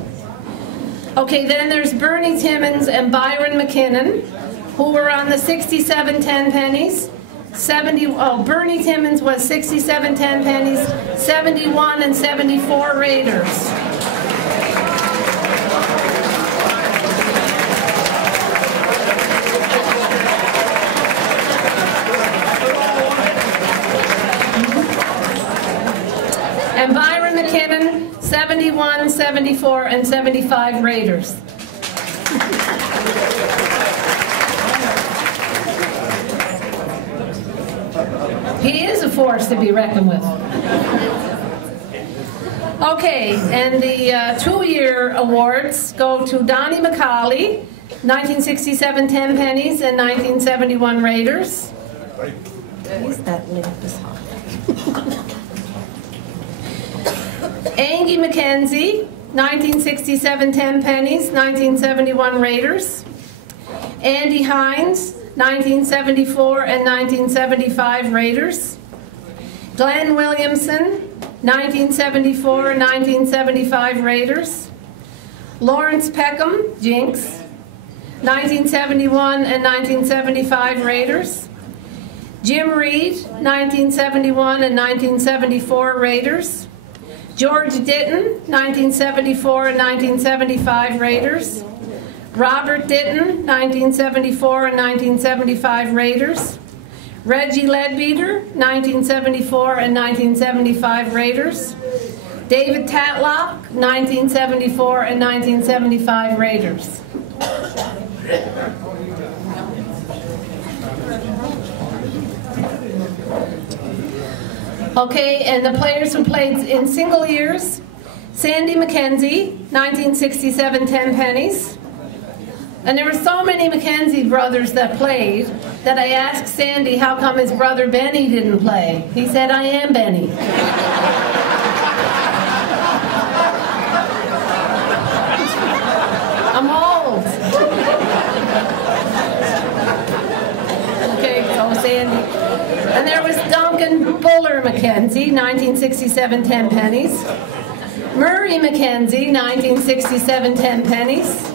Okay, then there's Bernie Timmons and Byron McKinnon, who were on the 67 tenpennies. Bernie Timmons was 67 tenpennies, 71 and 74 Raiders. And Byron McKinnon, 71, 74, and 75 Raiders. He is a force to be reckoned with. Okay, and the 2-year awards go to Donnie McCauley, 1967 Tenpennies and 1971 Raiders. He's that lamp is hot. Angie McKenzie, 1967 Tenpennies, 1971 Raiders. Andy Hines, 1974 and 1975 Raiders. Glenn Williamson, 1974 and 1975 Raiders. Lawrence Peckham, Jinx, 1971 and 1975 Raiders. Jim Reed, 1971 and 1974 Raiders. George Ditton, 1974 and 1975 Raiders. Robert Ditton, 1974 and 1975 Raiders. Reggie Leadbeater, 1974 and 1975 Raiders. David Tatlock, 1974 and 1975 Raiders. Okay, and the players who played in single years: Sandy McKenzie, 1967 Tenpennies. And there were so many McKenzie brothers that played that I asked Sandy how come his brother Benny didn't play. He said, "I am Benny." I'm old. Okay, so Sandy. And there was Duncan Buller McKenzie, 1967 Tenpennies. Murray McKenzie, 1967 Tenpennies.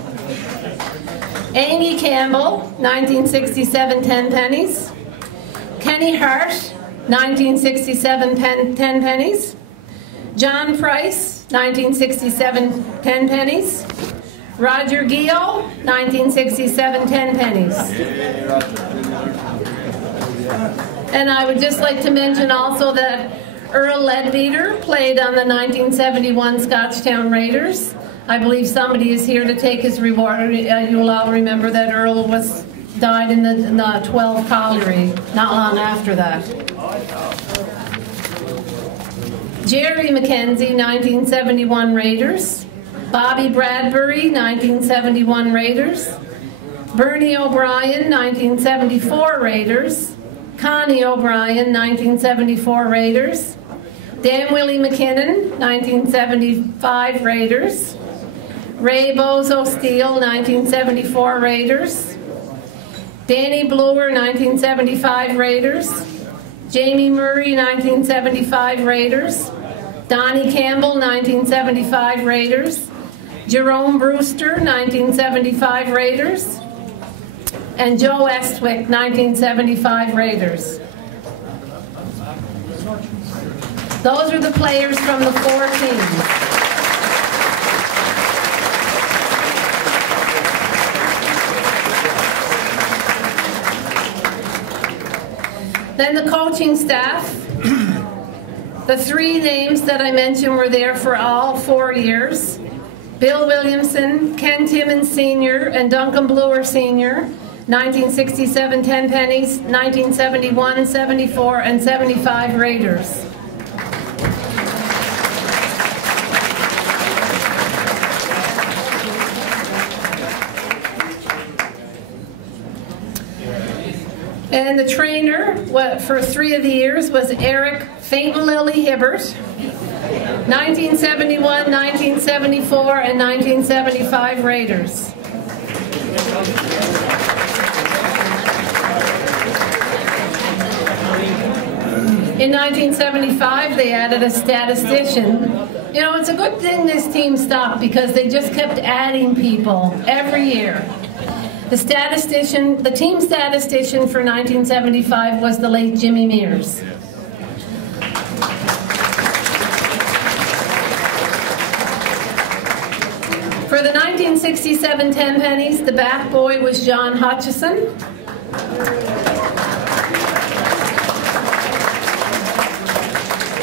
Amy Campbell, 1967 Tenpennies. Kenny Hart, 1967 Tenpennies. John Price, 1967 Tenpennies. Roger Gio, 1967 Tenpennies. And I would just like to mention also that Earl Leadbeater played on the 1971 Scotchtown Raiders. I believe somebody is here to take his reward. You'll all remember that Earl died in the 12 colliery not long after that. Jerry McKenzie, 1971 Raiders. Bobby Bradbury, 1971 Raiders. Bernie O'Brien, 1974 Raiders. Connie O'Brien, 1974 Raiders. Dan Willie McKinnon, 1975 Raiders. Ray Bozo Steele, 1974 Raiders. Danny Bloor, 1975 Raiders. Jamie Murray, 1975 Raiders. Donnie Campbell, 1975 Raiders. Jerome Brewster, 1975 Raiders. And Joe Estwick, 1975 Raiders. Those are the players from the 4 teams. Then the coaching staff. The three names that I mentioned were there for all 4 years. Bill Williamson, Ken Timmons Sr., and Duncan Bloor Sr., 1967 Tenpennies, 1971, 74, and 75 Raiders. And the trainer for 3 of the years was Eric Faint and Lily Hibbert, 1971, 1974, and 1975 Raiders. In 1975, they added a statistician. You know, it's a good thing this team stopped because they just kept adding people every year. The team statistician for 1975 was the late Jimmy Mears. For the 1967 Tenpennies, the bat boy was John Hutchison.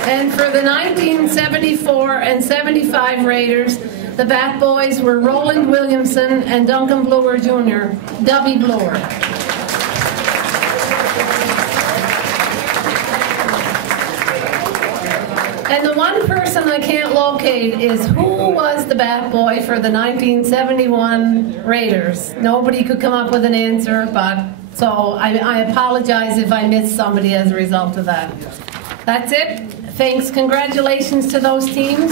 And for the 1974 and 75 Raiders, the bat boys were Roland Williamson and Duncan Bloor Jr., Dubby Bloor. And the one person I can't locate is who was the bat boy for the 1971 Raiders. Nobody could come up with an answer, but so I apologize if I missed somebody as a result of that. That's it. Thanks. Congratulations to those teams.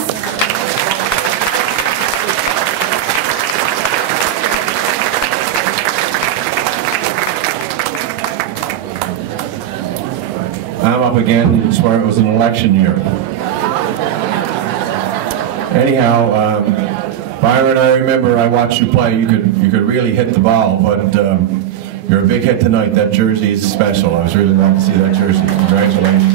I'm up again. It's where it was an election year. Anyhow, Byron, I remember I watched you play. You could really hit the ball, but you're a big hit tonight. That jersey is special. I was really glad to see that jersey. Congratulations.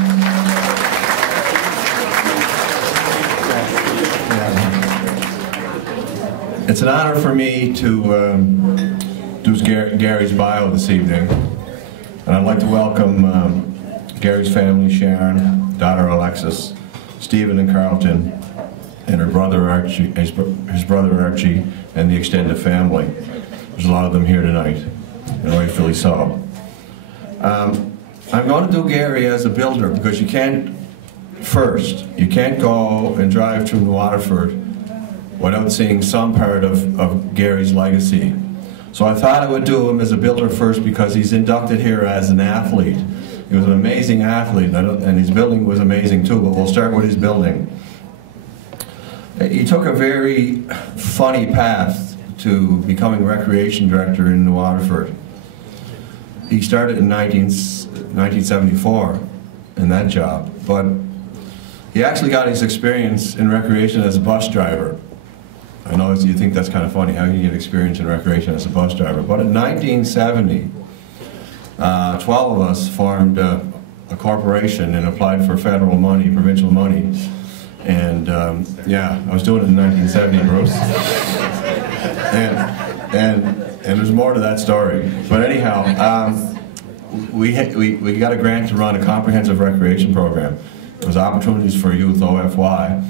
It's an honor for me to do Gary's bio this evening, and I'd like to welcome Gary's family, Sharon, daughter Alexis, Stephen and Carlton, and her brother Archie, his brother Archie, and the extended family. There's a lot of them here tonight, and rightfully so. I'm going to do Gary as a builder because you can't go and drive through New Waterford without seeing some part of Gary's legacy. So I thought I would do him as a builder first because he's inducted here as an athlete. He was an amazing athlete, and his building was amazing too, but we'll start with his building. He took a very funny path to becoming recreation director in New Waterford. He started in 1974 in that job, but he actually got his experience in recreation as a bus driver. I know you think that's kind of funny, how can you get experience in recreation as a bus driver? But in 1970, 12 of us formed a corporation and applied for federal money, provincial money. And yeah, I was doing it in 1970, Bruce. And there's more to that story. But anyhow, we got a grant to run a comprehensive recreation program. It was Opportunities for Youth, OFY.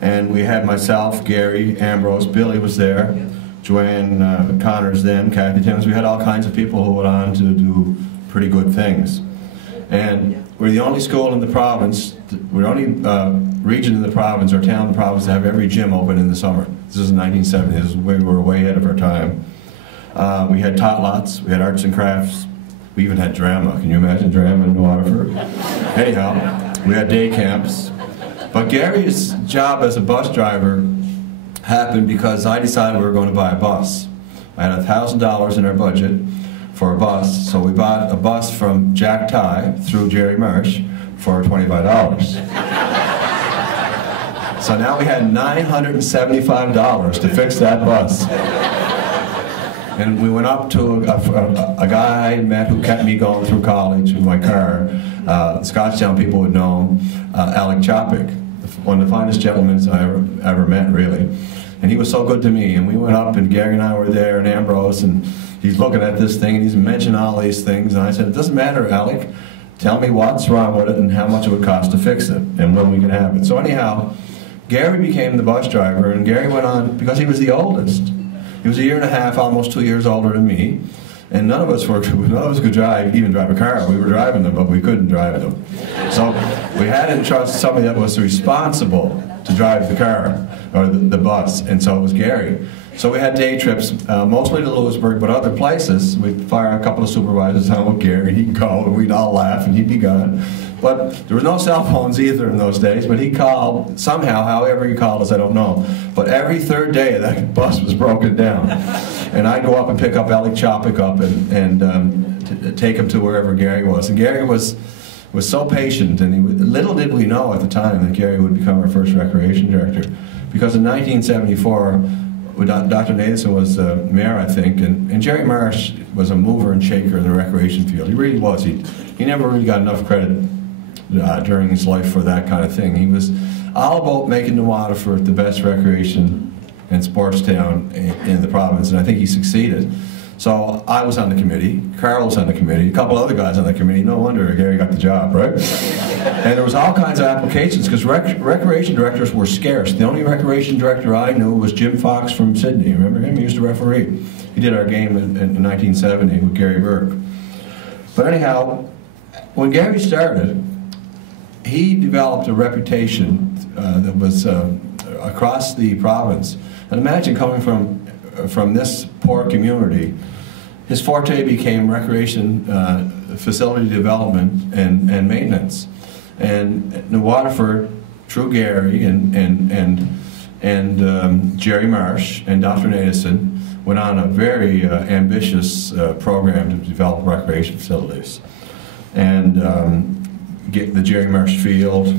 And we had myself, Gary, Ambrose, Billy was there, Joanne Connors then, Kathy Timmons. We had all kinds of people who went on to do pretty good things. And we're the only school in the province, we're the only region in the province or town in the province to have every gym open in the summer. This is in 1970, we were way ahead of our time. We had tot lots, we had arts and crafts, we even had drama. Can you imagine drama in New Waterford? Anyhow, we had day camps. But Gary's job as a bus driver happened because I decided we were going to buy a bus. I had $1,000 in our budget for a bus, so we bought a bus from Jack Ty through Jerry Marsh for $25. So now we had $975 to fix that bus. And we went up to a guy I met who kept me going through college with my car. Scotchtown people would know him, Alec Chopik, one of the finest gentlemen I ever met, really. And he was so good to me. And we went up, and Gary and I were there, and Ambrose, and he's looking at this thing, and he's mentioning all these things. And I said, it doesn't matter, Alec. tell me what's wrong with it and how much it would cost to fix it and when we can have it. So anyhow, Gary became the bus driver, and Gary went on, because he was the oldest. He was a year and a half, almost 2 years older than me, and none of us could drive, even drive a car. We were driving them, but we couldn't drive them. So we had to trust somebody that was responsible to drive the car, or the bus, and so it was Gary. So we had day trips, mostly to Lewisburg, but other places. We'd fire a couple of supervisors on with Gary, he'd call, and we'd all laugh, and he'd be gone. But there were no cell phones either in those days, but he called, somehow, however he called us, I don't know. But every third day, that bus was broken down. And I'd go up and pick up Alec Chopik up and take him to wherever Gary was. And Gary was so patient, and little did we know at the time that Gary would become our first recreation director. Because in 1974, Dr. Nathan was mayor, I think, and Jerry Marsh was a mover and shaker in the recreation field. He really was. He never really got enough credit during his life for that kind of thing. He was all about making New Waterford the best recreation and sports town in the province, and I think he succeeded. So I was on the committee, Carl was on the committee, a couple other guys on the committee. No wonder Gary got the job, right? And there was all kinds of applications, because recreation directors were scarce. The only recreation director I knew was Jim Fox from Sydney. Remember him? He used to referee. He did our game in 1970 with Gary Burke. But anyhow, when Gary started, he developed a reputation that was across the province. And imagine coming from this poor community, his forte became recreation facility development and maintenance. And New Waterford, through Gary and Jerry Marsh and Dr. Nathan, went on a very ambitious program to develop recreation facilities. And the Jerry Marsh Field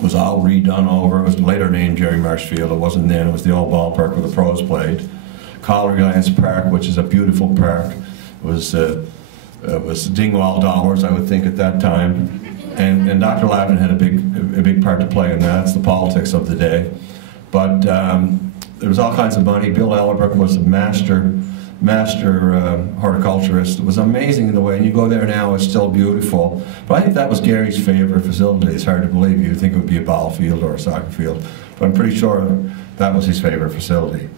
was all redone over. It was later named Jerry Marsh Field. It wasn't then. It was the old ballpark where the pros played. Collar Park, which is a beautiful park, was Dingwall dollars, I would think, at that time. And Dr. Lavin had a big part to play in that. It's the politics of the day. But there was all kinds of money. Bill Ellerbrook was a master horticulturist. It was amazing in the way, and you go there now, it's still beautiful. But I think that was Gary's favorite facility. It's hard to believe. You'd think it would be a ball field or a soccer field. But I'm pretty sure that was his favorite facility.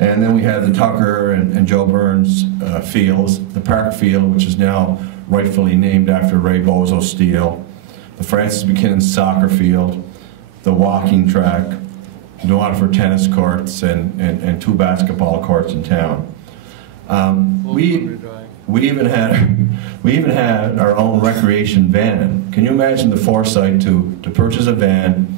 And then we had the Tucker and Joe Burns fields, the Park Field, which is now rightfully named after Ray Bozo Steele, the Francis McKinnon Soccer Field, the walking track, New Waterford tennis courts, and 2 basketball courts in town. We even had our own recreation van. Can you imagine the foresight to purchase a van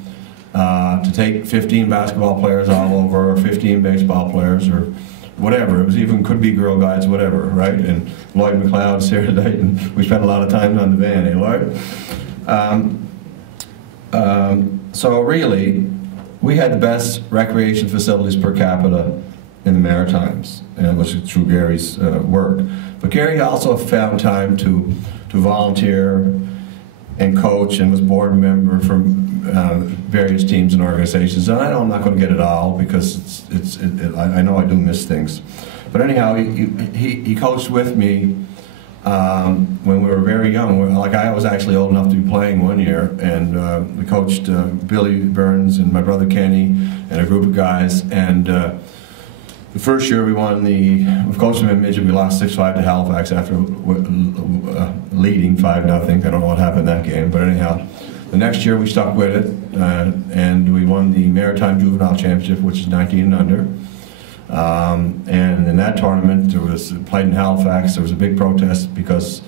to take 15 basketball players all over, or 15 baseball players, or whatever. It was even, could be Girl Guides, whatever, right? And Lloyd McLeod's here tonight, and we spent a lot of time on the van, eh, Lloyd? So really, we had the best recreation facilities per capita in the Maritimes, and it was through Gary's work. But Gary also found time to volunteer and coach, and was board member for various teams and organizations. And I know I'm not going to get it all, because I know I do miss things. But anyhow, he coached with me when we were very young. Like, I was actually old enough to be playing one year, and we coached Billy Burns and my brother Kenny and a group of guys. And the first year we coached them in midget. We lost 6-5 to Halifax after leading 5-0. I don't know what happened in that game, but anyhow. The next year we stuck with it, and we won the Maritime Juvenile Championship, which is 19 and under. And in that tournament, played in Halifax. There was a big protest because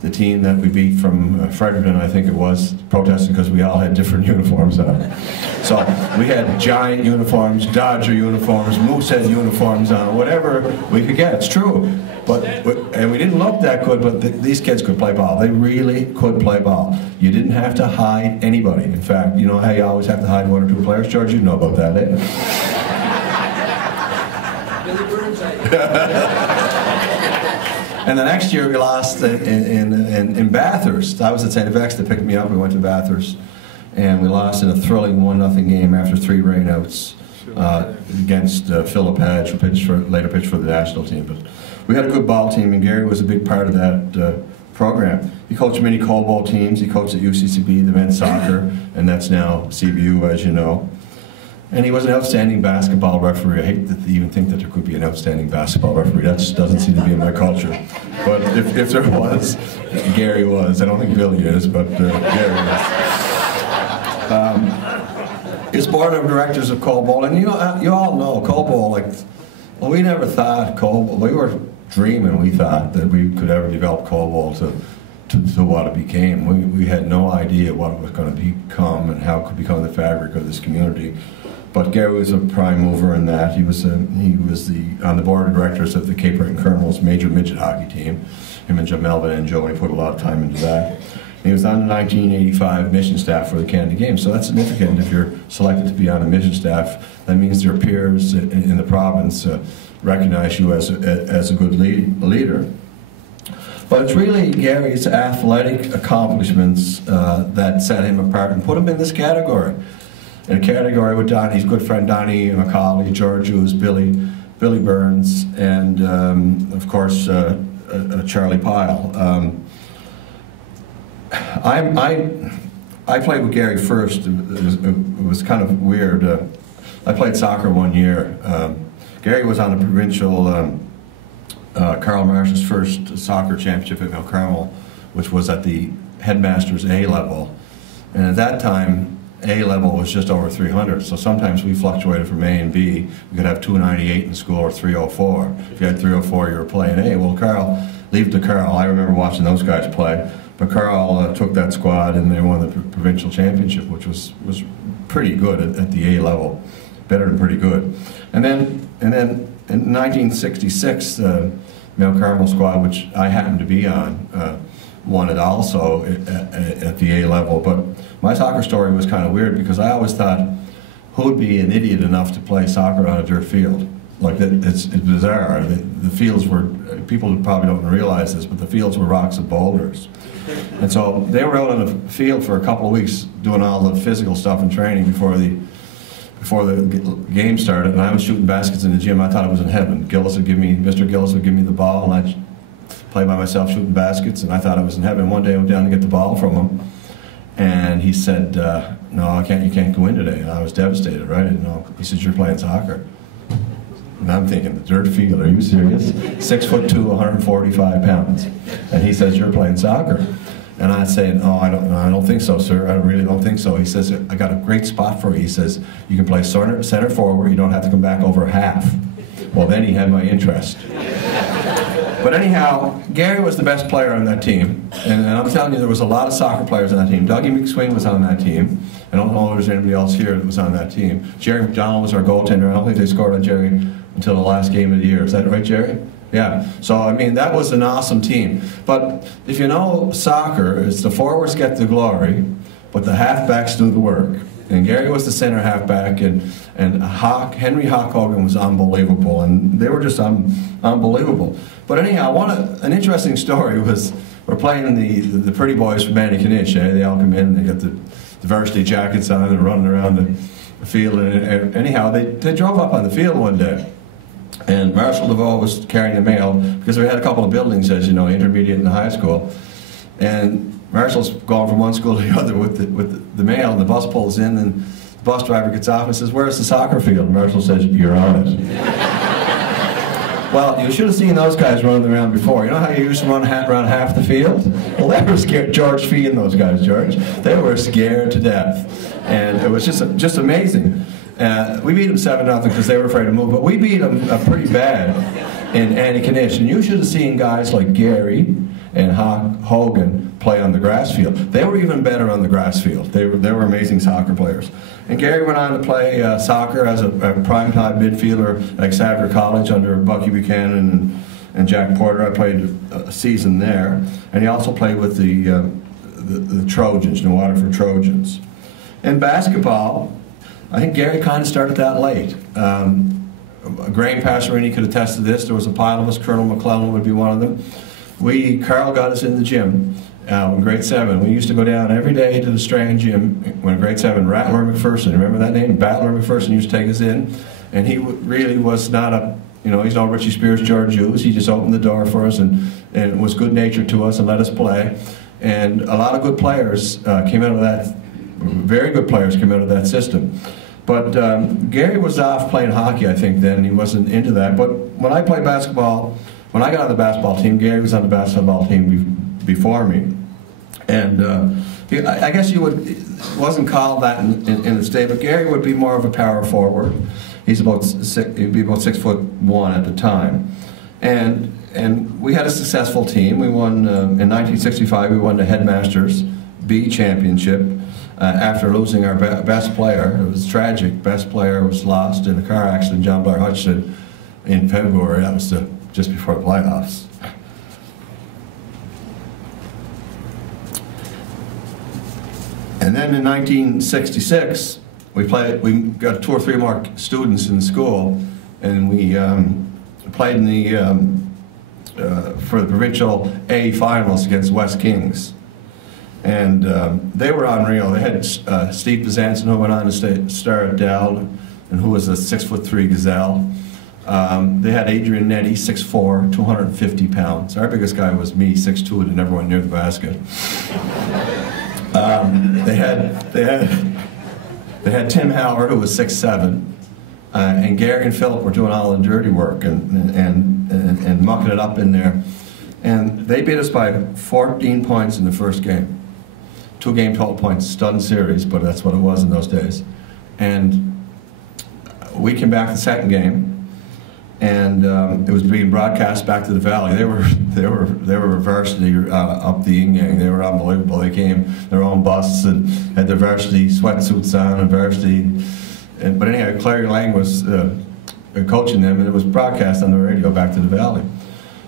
the team that we beat from Fredericton, I think it was, protested because we all had different uniforms on. So we had Giant uniforms, Dodger uniforms, Moosehead uniforms on, whatever we could get. It's true. And we didn't look that good, but these kids could play ball. They really could play ball. You didn't have to hide anybody. In fact, you know how you always have to hide 1 or 2 players? George, you know about that, eh? And the next year we lost in Bathurst. I was at St. FX. They picked me up. We went to Bathurst. And we lost in a thrilling 1-0 game after 3 rainouts against Philip Hatch, who later pitched for the national team. But we had a good ball team, and Gary was a big part of that program. He coached many Cold teams. He coached at UCCB, the men's soccer, and that's now CBU, as you know. And he was an outstanding basketball referee. I hate to even think that there could be an outstanding basketball referee. That just doesn't seem to be in my culture. But if there was, Gary was. I don't think Billy is, but Gary is. He's board of directors of Cold, and you all know Cold, like, well, we never thought Cold, we were dreaming. We thought that we could ever develop Cold to what it became. We had no idea what it was going to become and how it could become the fabric of this community. But Gary was a prime mover in that. He was on the board of directors of the Cape Breton Colonels major midget hockey team. Him and Jim Melvin and Joey put a lot of time into that. And he was on the 1985 mission staff for the Canada Games. So that's significant. If you're selected to be on a mission staff, that means your peers in the province recognize you as a good leader. But it's really Gary's athletic accomplishments that set him apart and put him in this category. In a category with Donnie's good friend Donnie McCauley, George Hughes, Billy Burns, and of course Charlie Pyle. I played with Gary first. It was kind of weird. I played soccer one year. Gary was on the provincial Carl Marsh's first soccer championship at Mount Carmel, which was at the headmaster's A level, and at that time A level was just over 300, so sometimes we fluctuated from A and B. We could have 298 in school or 304. If you had 304, you were playing A. Well, leave it to Carl. I remember watching those guys play, but Carl took that squad and they won the provincial championship, which was pretty good at the A level, better than pretty good. And then in 1966, the Mount Carmel squad, which I happened to be on, won it also at the A level. But my soccer story was kind of weird because I always thought, who would be an idiot enough to play soccer on a dirt field? Like, it's bizarre. The fields were, people probably don't realize this, but the fields were rocks and boulders. And so they were out on the field for a couple of weeks doing all the physical stuff and training before the game started, and I was shooting baskets in the gym. I thought I was in heaven. Mr. Gillis would give me the ball, and I'd play by myself shooting baskets, and I thought I was in heaven. One day I went down to get the ball from him, and he said, no, you can't go in today. And I was devastated, right? I didn't know. He said, you're playing soccer. And I'm thinking, the dirt field, are you serious? 6'2", 145 pounds. And he says, you're playing soccer. And I said, oh, I don't think so, sir. I really don't think so. He says, I got a great spot for you. He says, you can play center forward. You don't have to come back over half. Well, then he had my interest. But anyhow, Gary was the best player on that team. And I'm telling you, there was a lot of soccer players on that team. Dougie McSween was on that team. I don't know if there's anybody else here that was on that team. Jerry McDonald was our goaltender. I don't think they scored on Jerry until the last game of the year. Is that right, Jerry? Yeah. So, I mean, that was an awesome team. But if you know soccer, it's the forwards get the glory, but the halfbacks do the work. And Gary was the center halfback, and Henry Hawk Hogan was unbelievable, and they were just unbelievable. But anyhow, an interesting story was we're playing the pretty boys from Antigonish. They all come in, and they got the varsity jackets on, and running around the field. And anyhow, they drove up on the field one day, and Marshall DeVoe was carrying the mail because we had a couple of buildings, as you know, intermediate and high school, and Marshall's going from one school to the other with the mail, and the bus pulls in, and the bus driver gets off and says, "Where's the soccer field?" And Marshall says, "You're on it." Well, you should have seen those guys running around before. You know how you used to run around half the field? Well, they were scared. George Fee and those guys, George. They were scared to death. And it was just amazing. We beat them 7-0 because they were afraid to move, but we beat them pretty bad in Antigonish. And you should have seen guys like Gary and Hogan play on the grass field. They were even better on the grass field. They were amazing soccer players. And Gary went on to play soccer as a primetime midfielder at Xavier College under Bucky Buchanan and Jack Porter. I played a season there. And he also played with the Trojans, New Waterford Trojans. In basketball, I think Gary kind of started that late. Graham Passerini could attest to this. There was a pile of us. Colonel McClellan would be one of them. Carl got us in the gym in grade 7. We used to go down every day to the Strand gym when grade 7. Rattler McPherson, remember that name? Battler McPherson used to take us in, and he really was not he's no Richie Spears, George Hughes. He just opened the door for us and and was good-natured to us and let us play. And a lot of good players came out of that, very good players came out of that system. But Gary was off playing hockey, I think, then. He wasn't into that. But when I played basketball, when I got on the basketball team, Gary was on the basketball team before me. And I guess you would, wasn't called that in the state, but Gary would be more of a power forward. He'd be about 6'1" at the time. And we had a successful team. We won, in 1965, we won the Headmasters B Championship after losing our best player. It was tragic. Best player was lost in a car accident, John Blair Hutchinson, in February. That was just before the playoffs. And then in 1966, we got 2 or 3 more students in school, and we played in the for the provincial A finals against West Kings, and they were unreal. They had Steve Bezanson, who went on to star at Dell, and who was a 6'3" gazelle. They had Adrian Nettie, 6'4", 250 pounds. Our biggest guy was me, 6'2", and never went near the basket. They had Tim Howard, who was 6'7", and Gary and Philip were doing all the dirty work and mucking it up in there. And they beat us by 14 points in the first game. 2-game total points, stun series, but that's what it was in those days. And we came back the second game, and it was being broadcast back to the Valley. They were varsity up the yin yang. They were unbelievable. They came their own buses and had their varsity sweatsuits on and varsity. But anyhow, Clary Lang was coaching them, and it was broadcast on the radio back to the Valley.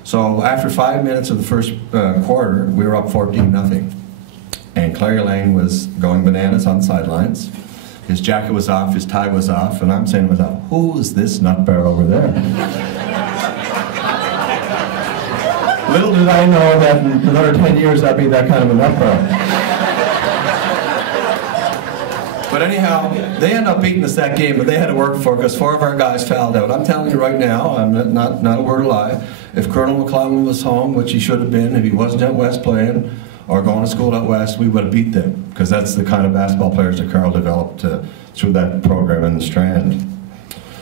So after 5 minutes of the first quarter, we were up 14-0, and Clary Lang was going bananas on the sidelines. His jacket was off, his tie was off, and I'm saying to myself, who is this nutbear over there? Little did I know that in another 10 years I'd be that kind of a nutbear. But anyhow, they ended up beating us that game, but they had to work for it because 4 of our guys fouled out. I'm telling you right now, I'm not a word of lie, if Colonel McClellan was home, which he should have been, if he wasn't at West playing, or going to school out West, we would have beat them, because that's the kind of basketball players that Carl developed through that program in the Strand.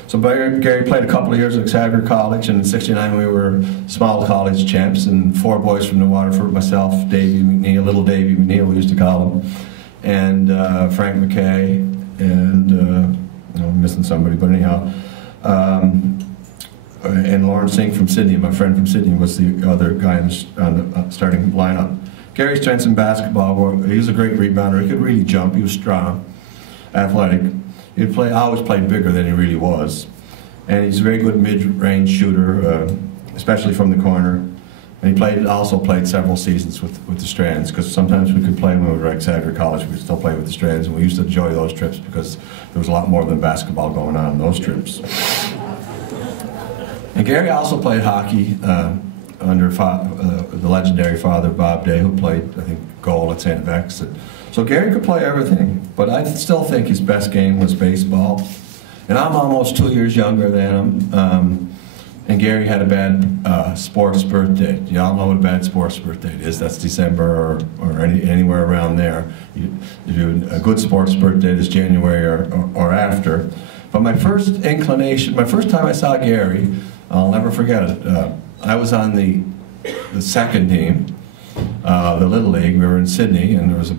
So Gary played a couple of years at Xavier College, and in '69 we were small college champs, and 4 boys from New Waterford, myself, Davey McNeil, little Davey McNeil we used to call him, and Frank McKay, and I'm missing somebody, but anyhow, and Lawrence Singh from Sydney, my friend from Sydney, was the other guy on the starting lineup. Gary's strengths in basketball, he was a great rebounder. He could really jump. He was strong, athletic. He'd always played bigger than he really was. And he's a very good mid-range shooter, especially from the corner. And he also played several seasons with the Strands, because sometimes we could play when we were at Xavier College. We could still play with the Strands, and we used to enjoy those trips because there was a lot more than basketball going on in those trips. And Gary also played hockey under the legendary father, Bob Day, who played, I think, goal at St. Vex. So Gary could play everything, but I still think his best game was baseball. And I'm almost 2 years younger than him, and Gary had a bad sports birthday. You all know what a bad sports birthday is. That's December or anywhere around there. A good sports birthday is January or after. But my first inclination, my first time I saw Gary, I'll never forget it. I was on the second team, the Little League. We were in Sydney, and it was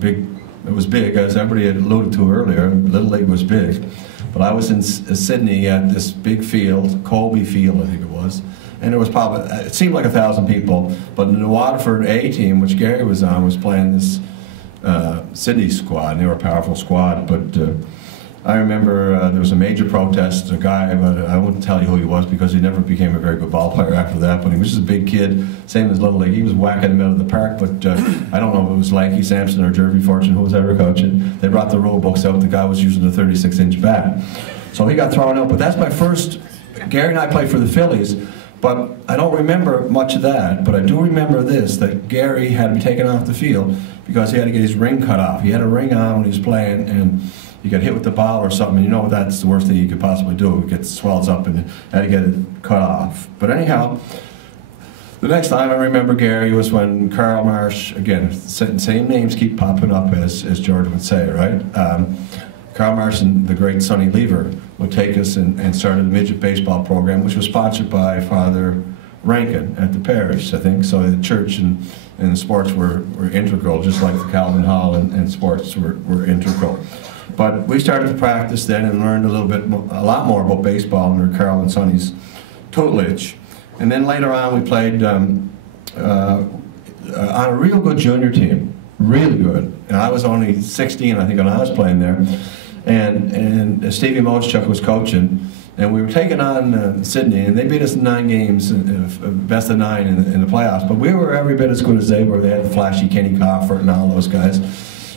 big, as everybody had alluded to earlier. Little League was big. But I was in Sydney at this big field, Colby Field, I think it was, and it was probably, it seemed like 1,000 people, but the Waterford A team, which Gary was on, was playing this Sydney squad, and they were a powerful squad, but I remember there was a major protest, a guy, but I wouldn't tell you who he was because he never became a very good ball player after that, but he was just a big kid, same as Little League. He was whacking in the middle of the park, but I don't know if it was Lanky Sampson or Jervy Fortune who was ever coaching. They brought the rule books out, the guy was using a 36-inch bat. So he got thrown out, but that's my first, Gary and I played for the Phillies, but I don't remember much of that, but I do remember this, that Gary had to be taken off the field because he had to get his ring cut off. He had a ring on when he was playing, and you got hit with the ball or something, and you know that's the worst thing you could possibly do. It swells up and had to get it cut off. But anyhow, The next time I remember Gary was when Carl Marsh, again, same names keep popping up as George would say, right? Carl Marsh and the great Sonny Lever would take us and start a midget baseball program, which was sponsored by Father Rankin at the parish, I think. So the church and the sports were integral, just like the Calvin Hall and sports were integral. But we started to practice then and learned a lot more about baseball under Carl and Sonny's tutelage. And then later on we played on a real good junior team, really good. And I was only 16, I think, when I was playing there. And Stevie Moschuk was coaching. And we were taking on Sydney, and they beat us in 9 games, best of 9 in the playoffs. But we were every bit as good as they were. They had the flashy Kenny Coffert and all those guys.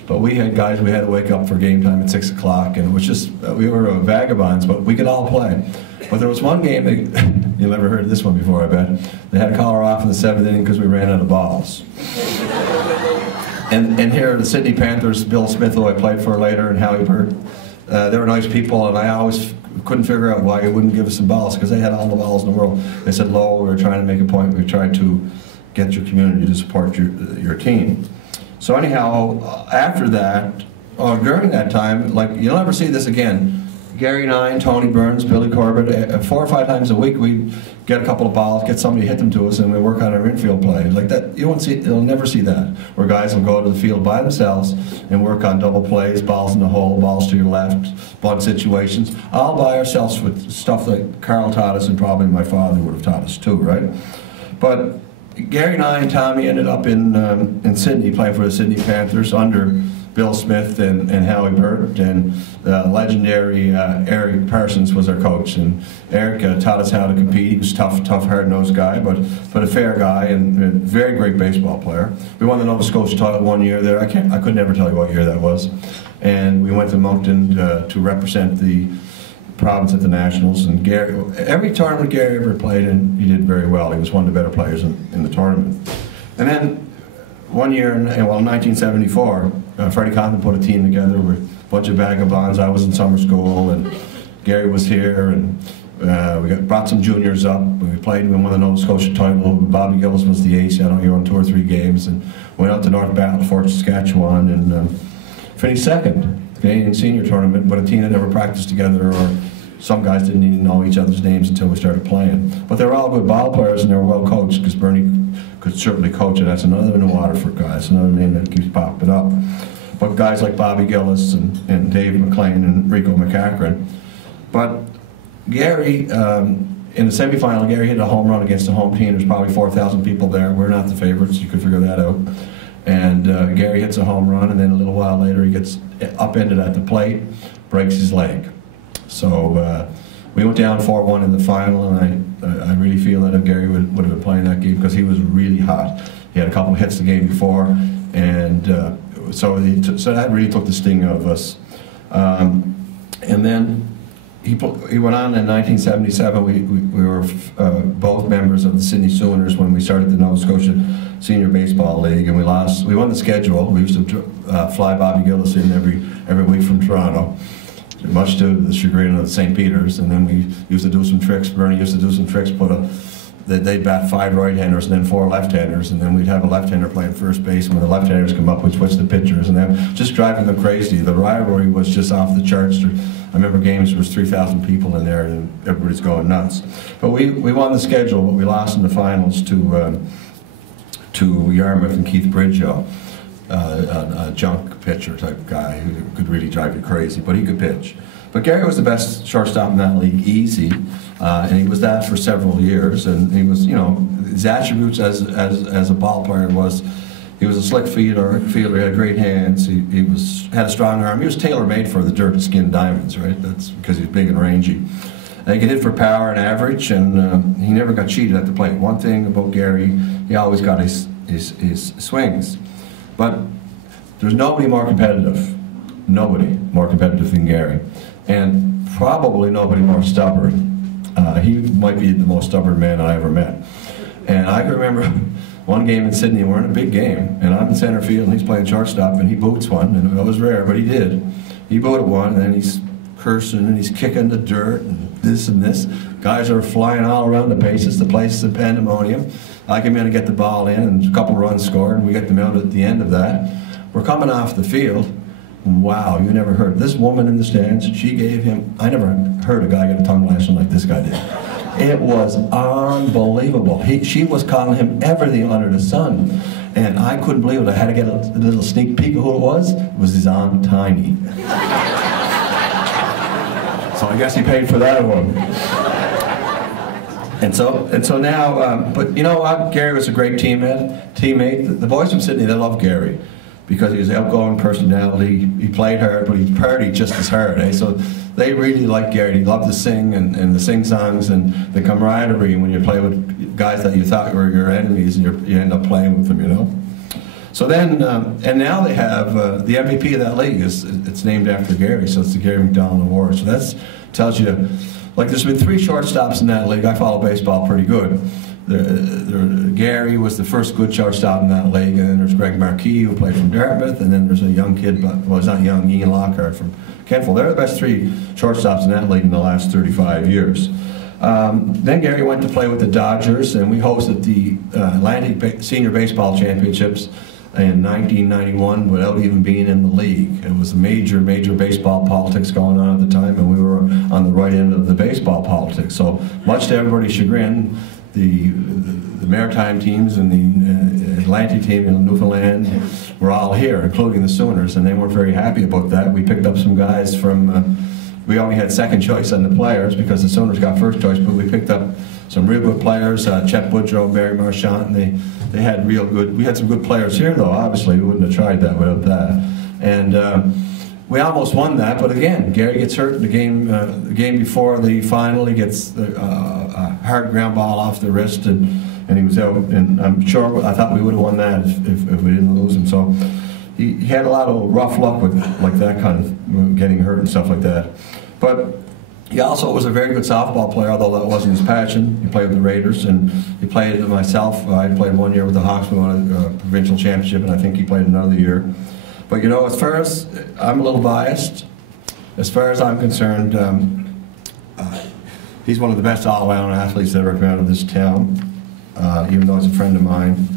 But we had guys we had to wake up for game time at 6 o'clock, and it was just, we were vagabonds, but we could all play. But there was one game, you've never heard of this one before, I bet. They had to call her off in the 7th inning because we ran out of balls. And here, the Sydney Panthers, Bill Smith, who I played for later, and Howie Bird, they were nice people, and I always couldn't figure out why they wouldn't give us some balls, because they had all the balls in the world. They said, Lowell, we were trying to make a point, we tried to get your community to support your team. So anyhow, after that, or during that time, like, you'll never see this again. Gary and I, and Tony Burns, Billy Corbett, 4 or 5 times a week we'd get a couple of balls, get somebody to hit them to us, and we work on our infield play. Like that, you'll never see that, where guys will go to the field by themselves and work on double plays, balls in the hole, balls to your left, bunt situations, all by ourselves with stuff that Carl taught us and probably my father would have taught us too, right? But Gary and I and Tommy ended up in Sydney, playing for the Sydney Panthers under Bill Smith and Howie Burt, and legendary Eric Parsons was our coach. And Eric taught us how to compete. He was tough, hard-nosed guy, but a fair guy and a very great baseball player. We won the Nova Scotia title 1 year there. I could never tell you what year that was. And we went to Moncton to represent the province at the Nationals. And Gary, every tournament Gary ever played in, he did very well. He was one of the better players in the tournament. And then one year, in 1974, Freddie Compton put a team together with a bunch of vagabonds. I was in summer school, and Gary was here, and we brought some juniors up. We played, we won the Nova Scotia title. Bobby Gillis was the ace. I don't know, he won 2 or 3 games, and went out to North Battleford, Saskatchewan, and finished second Canadian senior tournament, but a team that never practiced together, or some guys didn't even know each other's names until we started playing. But they were all good ball players, and they were well coached, because Bernie could certainly coach it. That's another New Waterford guy. It's another name that keeps popping up. But guys like Bobby Gillis and Dave McLean and Rico McCachran. But Gary, in the semifinal, Gary hit a home run against the home team. There's probably 4,000 people there. We're not the favorites. You could figure that out. And Gary hits a home run, and then a little while later he gets upended at the plate, breaks his leg. So we went down 4-1 in the final, and I really feel that if Gary would have been playing that game, because he was really hot. He had a couple of hits the game before, and so that really took the sting out of us. And then he went on in 1977. We were both members of the Sydney Sooners when we started the Nova Scotia Senior Baseball League, and we lost. We won the schedule. We used to fly Bobby Gillis in every week from Toronto, much to the chagrin of St. Peter's. And then we used to do some tricks. Bernie used to do some tricks. They'd bat 5 right-handers and then 4 left-handers, and then we'd have a left-hander playing first base. And when the left-handers come up, we'd switch the pitchers, and then just driving them crazy. The rivalry was just off the charts. I remember games, there was 3,000 people in there, and everybody's going nuts. But we won the schedule, but we lost in the finals to Yarmouth and Keith Bridgehill, a junk pitcher type guy who could really drive you crazy, but he could pitch. But Gary was the best shortstop in that league, easy, and he was that for several years. And he was, you know, his attributes as a ball player was, he was a slick fielder, he had great hands, he had a strong arm. He was tailor-made for the dirt-skinned diamonds, right? That's because he's big and rangy. And he could hit for power and average, and he never got cheated at the plate. One thing about Gary, he always got his swings. But there's nobody more competitive than Gary. And probably nobody more stubborn. He might be the most stubborn man I ever met. And I can remember one game in Sydney, we're in a big game, and I'm in center field, and he's playing shortstop, and he boots one, and it was rare, but he did. He booted one, and then he's cursing, and he's kicking the dirt, and this and this. Guys are flying all around the bases. The place is a pandemonium. I come in and get the ball in, and a couple runs scored, and we get them out at the end of that. We're coming off the field. Wow, you never heard. This woman in the stands, she gave him, I never heard a guy get a tongue lashing like this guy did. It was unbelievable. She was calling him everything under the sun. And I couldn't believe it. I had to get a little sneak peek of who it was. It was his Aunt Tiny. So I guess he paid for that one. And so now, but you know what? Gary was a great teammate. The boys from Sydney, they love Gary because he was an outgoing personality. He played hard, but he partied just as hard. Eh? So they really liked Gary. He loved to sing and the sing songs and the camaraderie when you play with guys that you thought were your enemies and you end up playing with them, you know. So then, and now they have the MVP of that league. It's named after Gary, so it's the Gary McDonald Award. So that tells you, like there's been 3 shortstops in that league. I follow baseball pretty good. Gary was the first good shortstop in that league, and then there's Greg Marquis who played from Dartmouth, and then there's a young kid, well he's not young, Ian Lockhart from Kentville. They're the best 3 shortstops in that league in the last 35 years. Then Gary went to play with the Dodgers, and we hosted the Atlantic Senior Baseball Championships in 1991 without even being in the league. It was major baseball politics going on at the time, and we were on the right end of the baseball politics. So much to everybody's chagrin, the Maritime teams and the Atlantic team in Newfoundland were all here, including the Sooners, and they weren't very happy about that. We picked up some guys from, we only had second choice on the players because the Sooners got first choice, but we picked up some real good players, Chet Boudreau, Barry Marchant, and they had real good, we had some good players here though, obviously, we wouldn't have tried that without that. And we almost won that, but again, Gary gets hurt in the game before the final. He gets a hard ground ball off the wrist, and he was out. And I'm sure I thought we would have won that if we didn't lose him. So he had a lot of rough luck with like that kind of getting hurt and stuff like that. But he also was a very good softball player, although that wasn't his passion. He played with the Raiders, and he played with myself. I played 1 year with the Hawks. We won a provincial championship, and I think he played another year. But you know, as far as, I'm a little biased, as far as I'm concerned, he's one of the best all-around athletes that ever come out of this town, even though he's a friend of mine.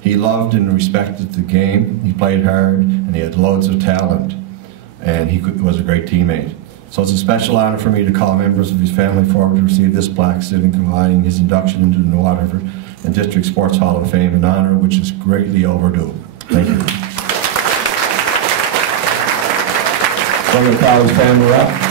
He loved and respected the game, he played hard, and he had loads of talent, and he was a great teammate. So it's a special honor for me to call members of his family forward to receive this plaque signifying his induction into the New Waterford and District Sports Hall of Fame, an honor which is greatly overdue. Thank you. I'm going to call his family up.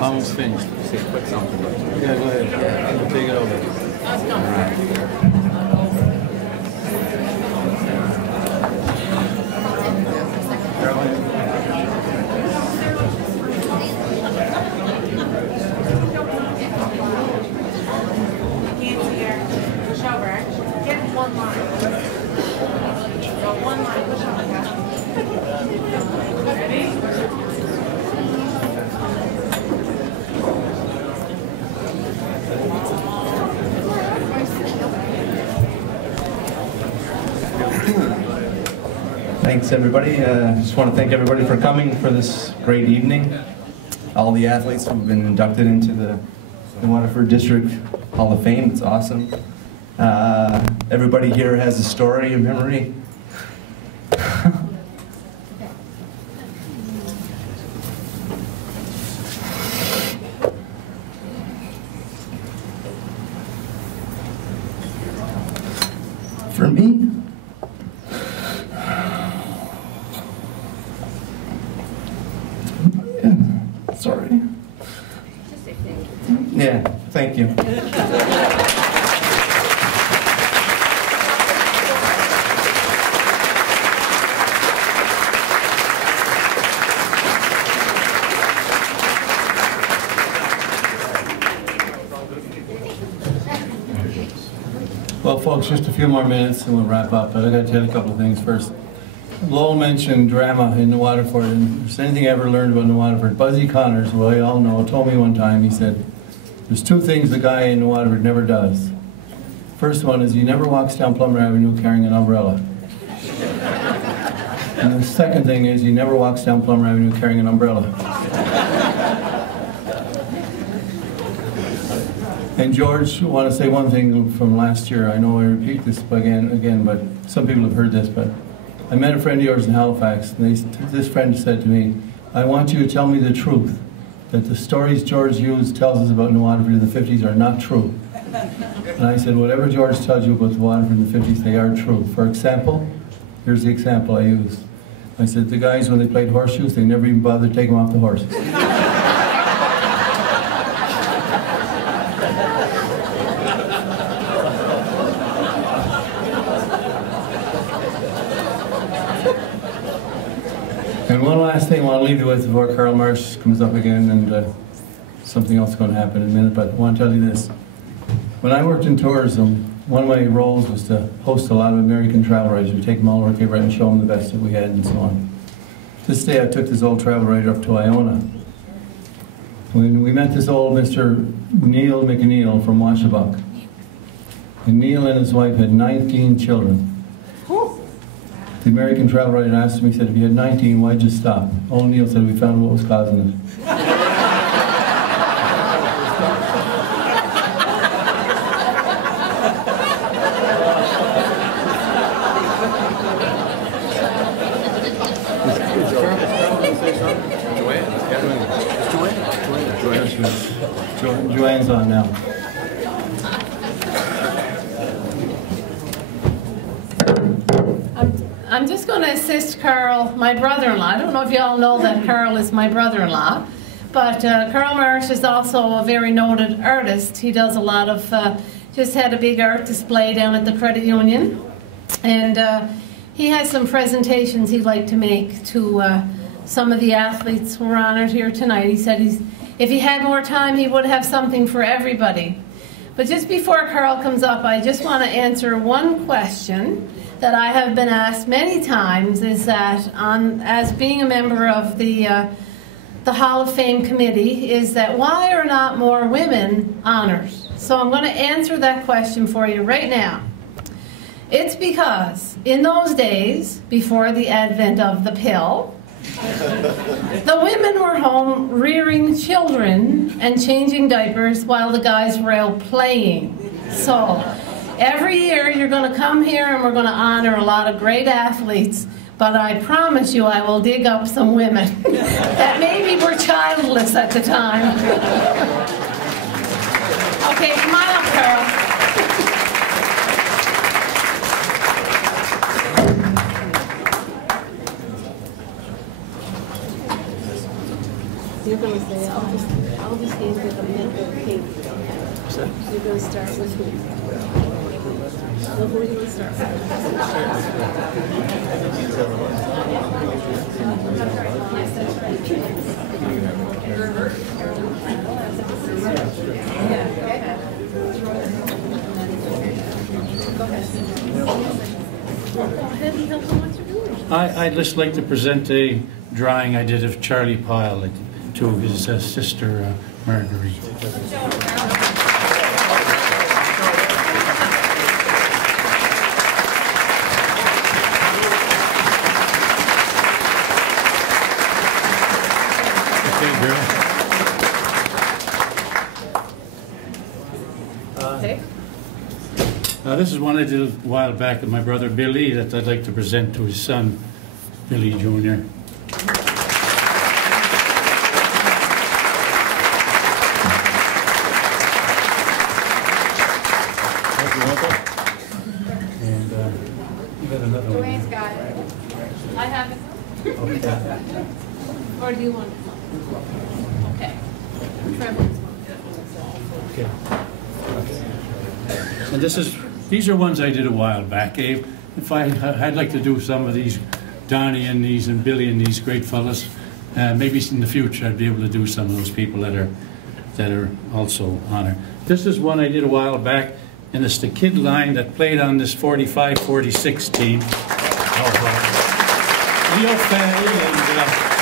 Almost finished. Say a quick something. Yeah, go ahead. Take it over. Thanks, everybody. Just want to thank everybody for coming for this great evening. All the athletes who've been inducted into the Waterford District Hall of Fame. It's awesome. Everybody here has a story, a memory. For me, sorry. Just say thank you. Yeah, thank you. Well, folks, just a few more minutes and we'll wrap up, but I got to tell you a couple of things first. Lowell mentioned drama in New Waterford, and if there's anything I ever learned about New Waterford, Buzzy Connors, who I all know, told me one time, he said, there's two things the guy in New Waterford never does. First one is he never walks down Plummer Avenue carrying an umbrella. And the second thing is he never walks down Plummer Avenue carrying an umbrella. And George, I want to say one thing from last year. I know I repeat this again, but some people have heard this, but I met a friend of yours in Halifax, and this friend said to me, I want you to tell me the truth, that the stories George Hughes tells us about New Waterford in the 50s are not true. And I said, whatever George tells you about New Waterford in the 50s, they are true. For example, here's the example I used. I said, the guys, when they played horseshoes, they never even bothered to take them off the horse. And one last thing I want to leave you with before Carl Marsh comes up again, and something else is going to happen in a minute, but I want to tell you this. When I worked in tourism, one of my roles was to host a lot of American travel writers. We take them all over Cape Breton and show them the best that we had and so on. This day I took this old travel writer up to Iona. When we met this old Mr. Neil McNeil from Washabuck. And Neil and his wife had 19 children. The American travel writer asked him, he said, if you had 19, why'd you stop? Old Neil said, we found what was causing it. Joanne's on now. I'm just going to assist Carl, my brother-in-law. I don't know if you all know that Carl is my brother-in-law, but Carl Marsh is also a very noted artist. He does a lot of, just had a big art display down at the Credit Union, and he has some presentations he'd like to make to some of the athletes who are honored here tonight. He said if he had more time, he would have something for everybody. But just before Carl comes up, I just want to answer one question that I have been asked many times, is that as being a member of the Hall of Fame committee, is that why are not more women honored? So I'm going to answer that question for you right now. It's because in those days, before the advent of the pill, the women were home rearing children and changing diapers while the guys were out playing. So every year you're going to come here and we're going to honor a lot of great athletes, but I promise you I will dig up some women that maybe were childless at the time. Okay, come on up, Carl. You're going to say, I'll just hand you the mint pink. You're going to start with who? Well, who are you going to start I'd just like to present a drawing I did of Charlie Pyle to his sister, Marguerite. This is one I did a while back with my brother Billy that I'd like to present to his son, Billy Jr. And you got another one. Joanne's got it. I have it. Okay. Or do you want it? Okay. Trevor's one. Okay. And these are ones I did a while back, Abe. If I'd like to do some of these, Donnie and these and Billy and these great fellas, maybe in the future I'd be able to do some of those people that are also honored. This is one I did a while back. and it's the kid line that played on this 45-46 team. Leo Fay and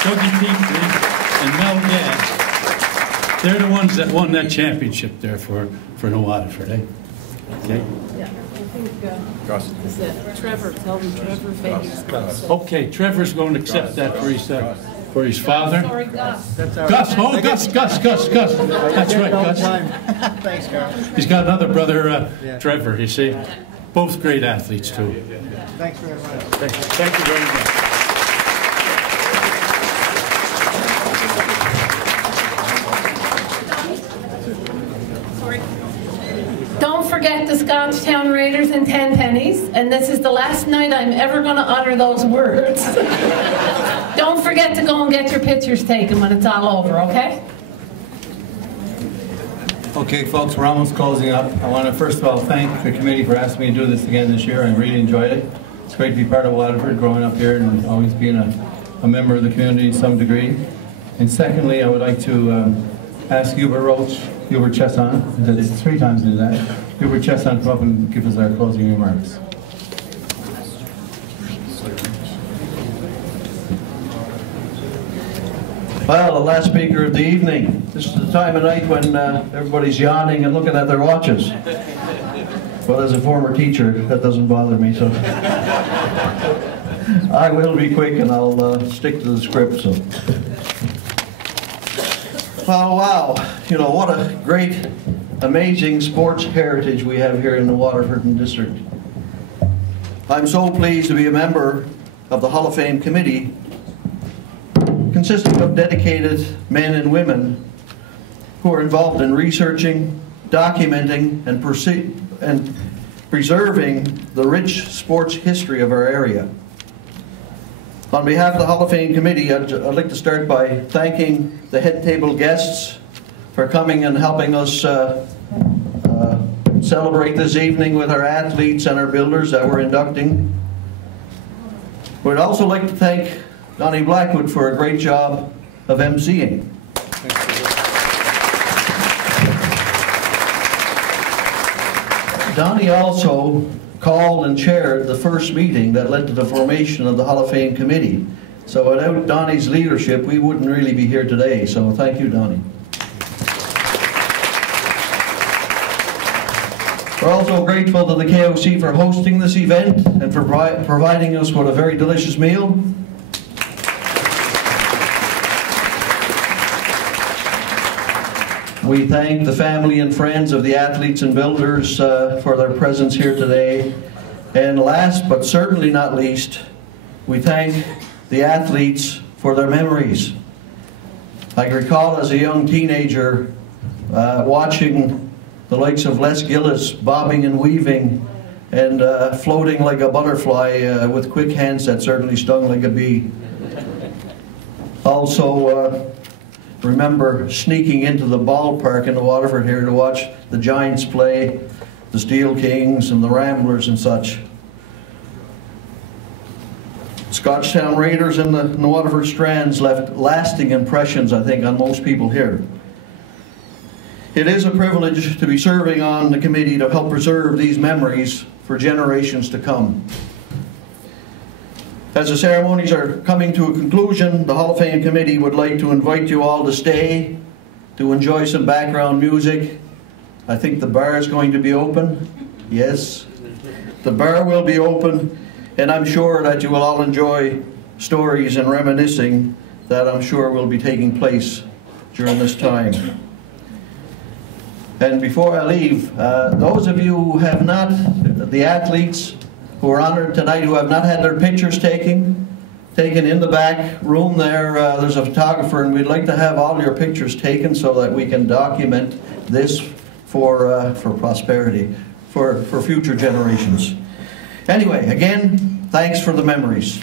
Dougie Peakley and Mel Gadd. They're the ones that won that championship there for New Waterford, eh? Okay. Yeah, I think is that Trevor, tell them Trevor Fay. Okay, Trevor's going to accept that for his father. Sorry, Gus. Gus, oh, Gus. That's right, Gus. Thanks, Carl. He's got another brother, Trevor, you see. Both great athletes, too. Thanks very much. Thank you very much. Don't forget the Scotchtown Raiders and 10 pennies, and this is the last night I'm ever going to utter those words. Don't forget to go and get your pictures taken when it's all over, okay? Okay, folks, we're almost closing up. I want to first of all thank the committee for asking me to do this again this year. I really enjoyed it. It's great to be part of Waterford, growing up here and always being a member of the community to some degree. And secondly, I would like to ask Hubert Chesson, did it 3 times do that. Hubert Chesson to come up and give us our closing remarks. Well, the last speaker of the evening. This is the time of night when everybody's yawning and looking at their watches. But as a former teacher, that doesn't bother me, so I will be quick and I'll stick to the script. So. Oh, wow. You know, what a great, amazing sports heritage we have here in the Waterford District. I'm so pleased to be a member of the Hall of Fame committee, consisting of dedicated men and women who are involved in researching, documenting, and preserving the rich sports history of our area. On behalf of the Hall of Fame committee, I'd like to start by thanking the head table guests for coming and helping us celebrate this evening with our athletes and our builders that we're inducting. We'd also like to thank Donnie Blackwood for a great job of emceeing. Donnie also called and chaired the first meeting that led to the formation of the Hall of Fame committee. So without Donnie's leadership, we wouldn't really be here today. So thank you, Donnie. We're also grateful to the KOC for hosting this event and for providing us with a very delicious meal. We thank the family and friends of the athletes and builders for their presence here today. And last but certainly not least, we thank the athletes for their memories. I can recall as a young teenager watching the likes of Les Gillis bobbing and weaving and floating like a butterfly with quick hands that certainly stung like a bee. Also, remember sneaking into the ballpark in the Waterford here to watch the Giants play, the Steel Kings and the Ramblers and such. Scotchtown Raiders and the Waterford Strands left lasting impressions, I think, on most people here. It is a privilege to be serving on the committee to help preserve these memories for generations to come. As the ceremonies are coming to a conclusion, the Hall of Fame committee would like to invite you all to stay, to enjoy some background music. I think the bar is going to be open. Yes, the bar will be open, and I'm sure that you will all enjoy stories and reminiscing that I'm sure will be taking place during this time. And before I leave, those of you who have not, the athletes who are honored tonight, who have not had their pictures taken in the back room there, there's a photographer, and we'd like to have all your pictures taken so that we can document this for prosperity, for future generations. Anyway, again, thanks for the memories.